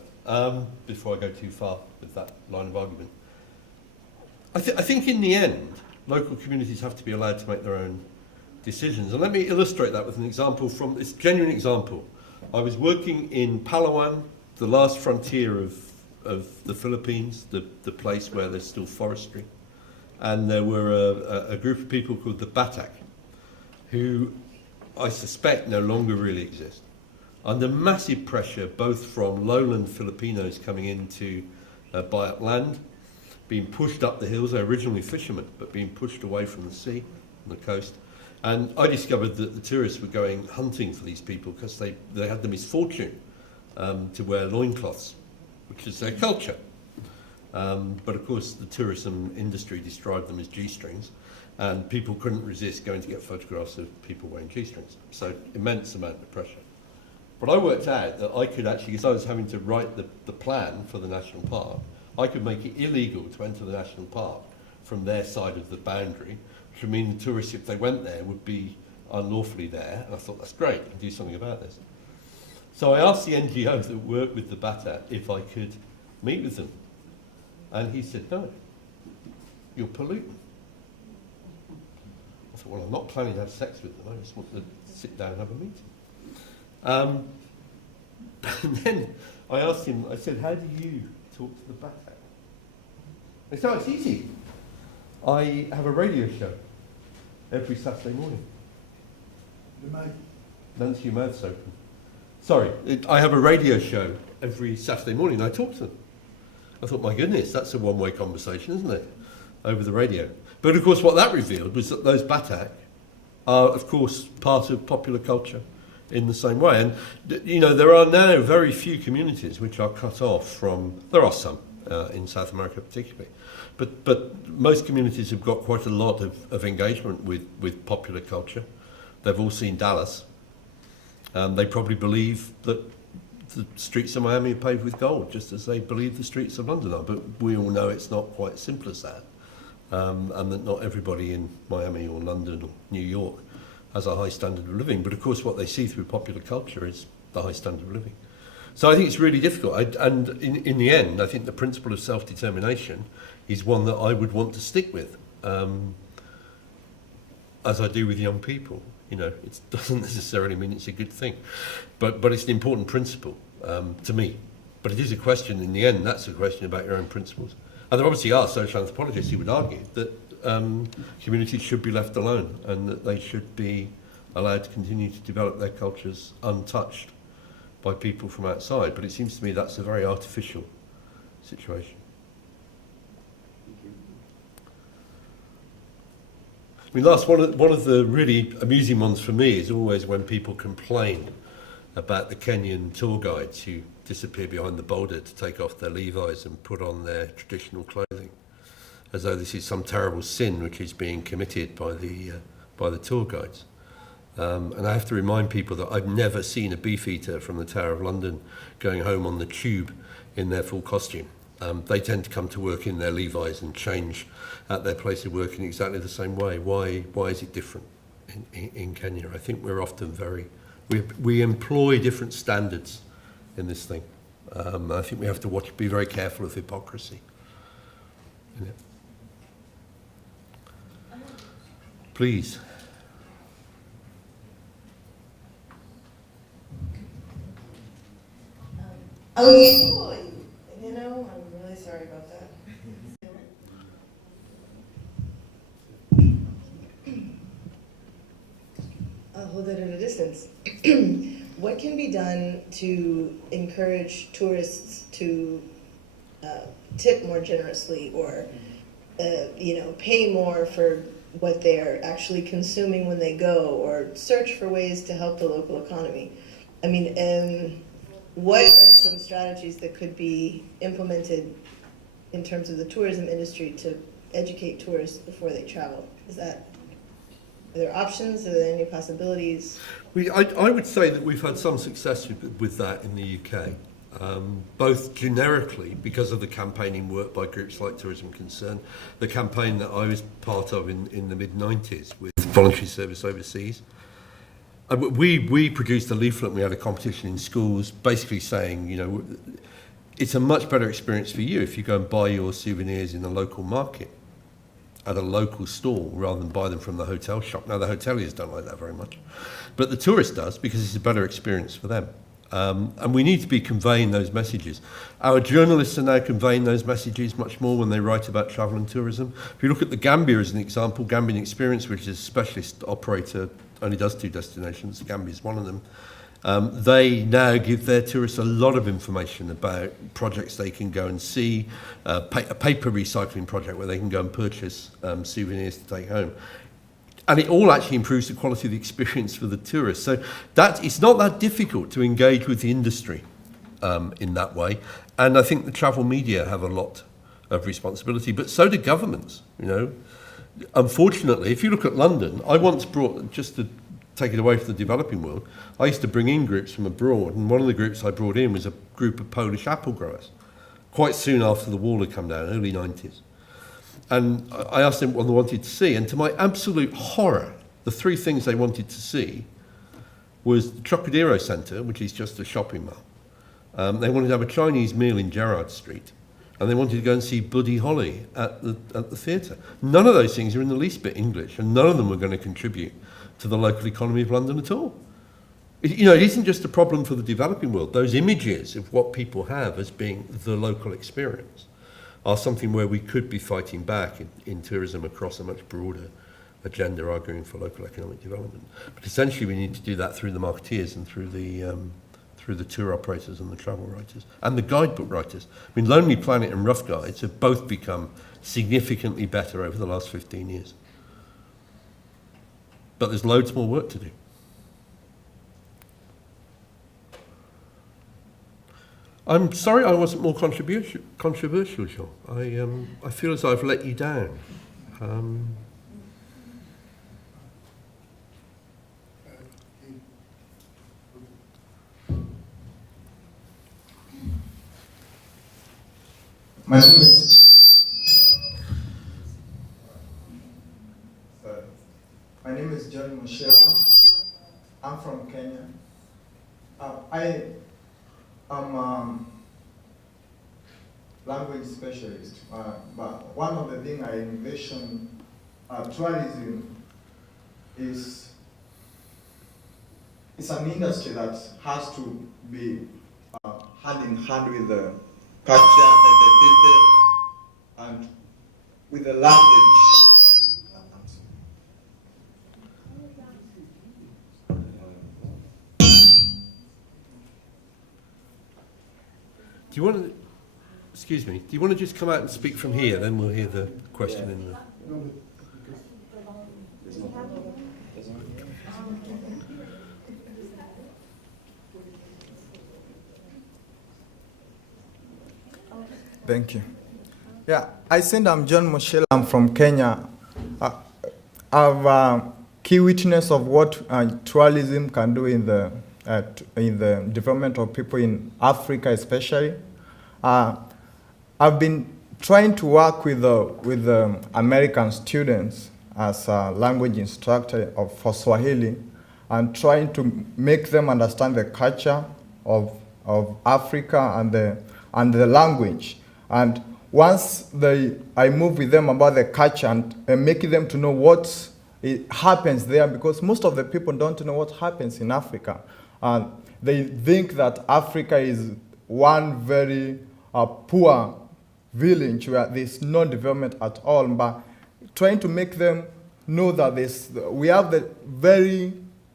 before I go too far with that line of argument, I think in the end, local communities have to be allowed to make their own decisions. And let me illustrate that with an example from this genuine example. I was working in Palawan, the last frontier of the Philippines, the place where there's still forestry. And there were a group of people called the Batak, who I suspect no longer really exist. Under massive pressure, both from lowland Filipinos coming in to buy up land, being pushed up the hills. They were originally fishermen, but being pushed away from the sea, from the coast. And I discovered that the tourists were going hunting for these people because they had the misfortune to wear loincloths, which is their culture. But of course, the tourism industry described them as G-strings, and people couldn't resist going to get photographs of people wearing G-strings. So immense amount of pressure. But I worked out that I could actually, because I was having to write the plan for the national park, I could make it illegal to enter the national park from their side of the boundary, which would mean the tourists, if they went there, would be unlawfully there. And I thought, that's great, I can do something about this. So I asked the NGO that worked with the Batak if I could meet with them. And he said, no, you're polluting. I thought, well, I'm not planning to have sex with them, I just want to sit down and have a meeting. And then I asked him, I said, how do you talk to the Batak? He said, oh, it's easy. I have a radio show every Saturday morning. Nancy, your mouth's open. Sorry, I have a radio show every Saturday morning and I talk to them. I thought, my goodness, that's a one-way conversation, isn't it? Over the radio. But of course what that revealed was that those Batak are, of course, part of popular culture in the same way. And, you know, there are now very few communities which are cut off from, there are some in South America particularly, but most communities have got quite a lot of engagement with popular culture. They've all seen Dallas. They probably believe that the streets of Miami are paved with gold, just as they believe the streets of London are. But we all know it's not quite as simple as that, and that not everybody in Miami or London or New York has a high standard of living. But of course what they see through popular culture is the high standard of living. So I think it's really difficult. And in the end, I think the principle of self-determination is one that I would want to stick with, as I do with young people. You know, it doesn't necessarily mean it's a good thing, but it's an important principle to me. But it is a question, in the end, that's a question about your own principles. And there obviously are social anthropologists who would argue that communities should be left alone and that they should be allowed to continue to develop their cultures untouched by people from outside. But it seems to me that's a very artificial situation. I mean, one of the really amusing ones for me is always when people complain about the Kenyan tour guides who disappear behind the boulder to take off their Levi's and put on their traditional clothing, as though this is some terrible sin which is being committed by the tour guides. And I have to remind people that I've never seen a beefeater from the Tower of London going home on the tube in their full costume. They tend to come to work in their Levi's and change at their place of work in exactly the same way. Why is it different in Kenya? I think we're often we employ different standards in this thing. I think we have to be very careful of hypocrisy. Yeah. Please. Okay. You know, I'm really sorry about that. I'll hold it at a distance. What can be done to encourage tourists to tip more generously, or pay more for what they're actually consuming when they go, or search for ways to help the local economy? I mean, what are some strategies that could be implemented in terms of the tourism industry to educate tourists before they travel? Are there options? Are there any possibilities? I would say that we've had some success with that in the UK, both generically because of the campaigning work by groups like Tourism Concern, the campaign that I was part of in the mid-90s with Voluntary Service Overseas. We produced a leaflet and we had a competition in schools basically saying, it's a much better experience for you if you go and buy your souvenirs in a local market, at a local stall, rather than buy them from the hotel shop. Now, the hoteliers don't like that very much, but the tourist does because it's a better experience for them. And we need to be conveying those messages. Our journalists are now conveying those messages much more when they write about travel and tourism. If you look at the Gambia as an example, Gambian Experience, which is a specialist operator, only does 2 destinations, Gambia is one of them. They now give their tourists a lot of information about projects they can go and see, a paper recycling project where they can go and purchase souvenirs to take home. And it all actually improves the quality of the experience for the tourists. So it's not that difficult to engage with the industry in that way. And I think the travel media have a lot of responsibility, but so do governments, Unfortunately, if you look at London, I once brought, just to take it away from the developing world, I used to bring in groups from abroad, and one of the groups I brought in was a group of Polish apple growers, quite soon after the wall had come down, early 90s. And I asked them what they wanted to see, and to my absolute horror, the 3 things they wanted to see was the Trocadero Centre, which is just a shopping mall. They wanted to have a Chinese meal in Gerrard Street, and they wanted to go and see Buddy Holly at the theatre. None of those things are in the least bit English, and none of them were going to contribute to the local economy of London at all. It isn't just a problem for the developing world. Those images of what people have as being the local experience are something where we could be fighting back in tourism across a much broader agenda, arguing for local economic development. But essentially we need to do that through the marketeers and through the tour operators and the travel writers and the guidebook writers. I mean, Lonely Planet and Rough Guides have both become significantly better over the last 15 years. But there's loads more work to do. I'm sorry I wasn't more controversial, Jean. I feel as though I've let you down. My name is John Mushela. I'm from Kenya. I am a language specialist, but one of the things I envision tourism is an industry that has to be hand in hand with the culture and the people and with the language. Do you want to, excuse me, do you want to just come out and speak from here, then we'll hear the question in the... Thank you. Yeah, I'm John Moshela. I'm from Kenya. I'm a key witness of what tourism can do in the development of people in Africa, especially. I've been trying to work with the American students as a language instructor for Swahili, and trying to make them understand the culture of Africa and the language. And once I move with them about the culture and making them to know what happens there, because most of the people don't know what happens in Africa. They think that Africa is one very poor village where there's no development at all. But trying to make them know that we have the very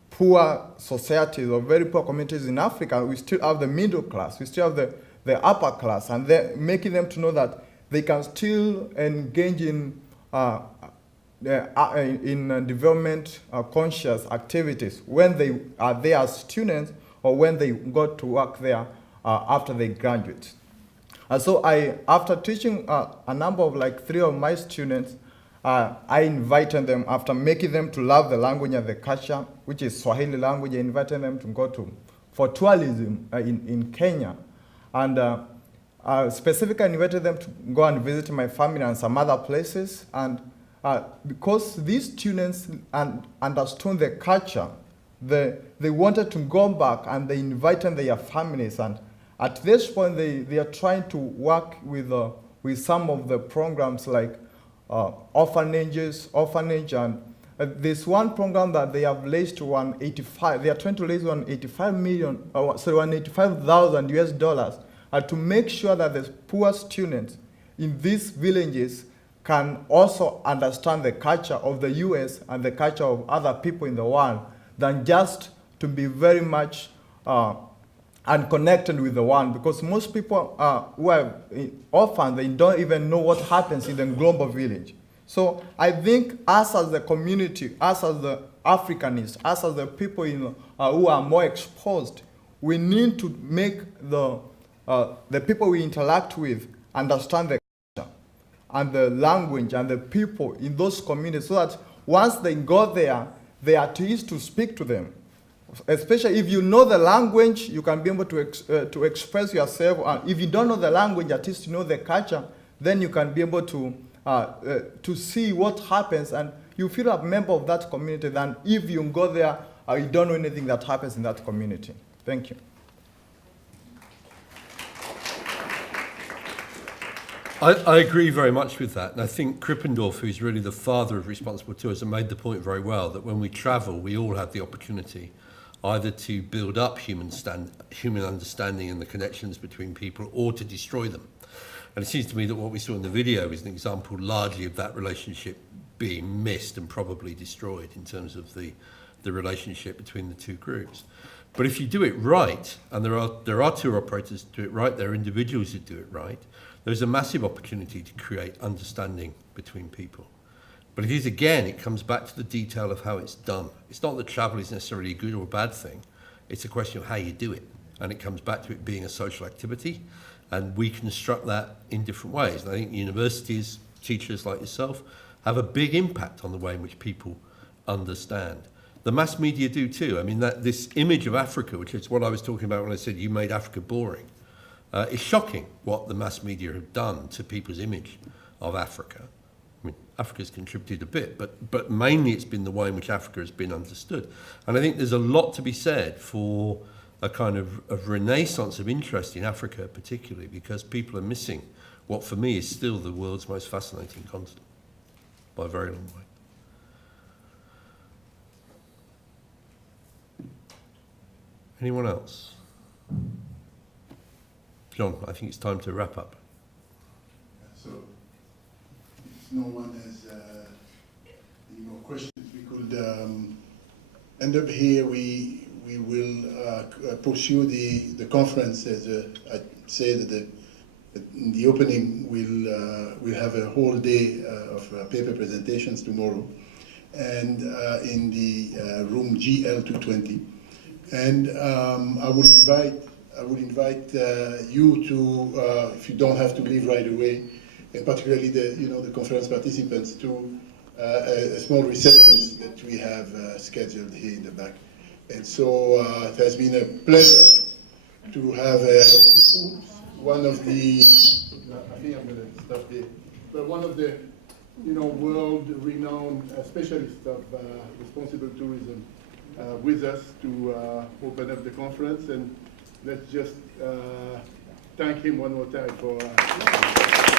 poor societies or very poor communities in Africa. We still have the middle class, we still have the upper class, and then making them to know that they can still engage in development conscious activities when they are there as students or when they go to work there after they graduate. And so after teaching a number of 3 of my students, I invited them, after making them to love the language and the culture, which is Swahili language, I invited them to go for tourism in Kenya. And specifically I invited them to go and visit my family and some other places. And because these students understood the culture, they wanted to go back, and they invited their families. And at this point, they are trying to work with some of the programs like orphanage, and there's one program that they have raised to they are trying to raise $185,000 US to make sure that the poor students in these villages can also understand the culture of the US and the culture of other people in the world, than just to be very much unconnected with the world. Because most people who are orphans, they don't even know what happens in the global village. So I think us as the community, us as the Africanists, us as the people who are more exposed, we need to make the people we interact with understand the culture and the language and the people in those communities, so that once they go there, they are at ease to speak to them. Especially if you know the language, you can be able to express yourself. And if you don't know the language, at least you know the culture, then you can be able to see what happens, and you feel a member of that community than if you go there you don't know anything that happens in that community. Thank you. I agree very much with that, and I think Krippendorf, who's really the father of responsible tourism, made the point very well that when we travel, we all have the opportunity either to build up human understanding and the connections between people, or to destroy them. And it seems to me that what we saw in the video is an example largely of that relationship being missed and probably destroyed in terms of the relationship between the two groups. But if you do it right, and there are tour operators who do it right, there are individuals who do it right, there's a massive opportunity to create understanding between people. But it comes back to the detail of how it's done. It's not that travel is necessarily a good or a bad thing. It's a question of how you do it. And it comes back to it being a social activity. And we construct that in different ways. And I think universities, teachers like yourself, have a big impact on the way in which people understand. The mass media do too. I mean, this image of Africa, which is what I was talking about when I said you made Africa boring, it's shocking what the mass media have done to people's image of Africa. I mean, Africa's contributed a bit, but mainly it's been the way in which Africa has been understood. And I think there's a lot to be said for a kind of renaissance of interest in Africa, particularly because people are missing what for me is still the world's most fascinating continent by a very long way. Anyone else? John, I think it's time to wrap up. So, if no one has any more questions, we could end up here. We will pursue the conference, as I said in the opening. We'll have a whole day of paper presentations tomorrow, and in the room GL220. And I would invite you to, if you don't have to leave right away, and particularly the conference participants, to a small receptions that we have scheduled here in the back. And so it has been a pleasure to have one of the think I'm going to stop here. But one of the, world-renowned specialists of responsible tourism with us to open up the conference, and let's just thank him one more time for.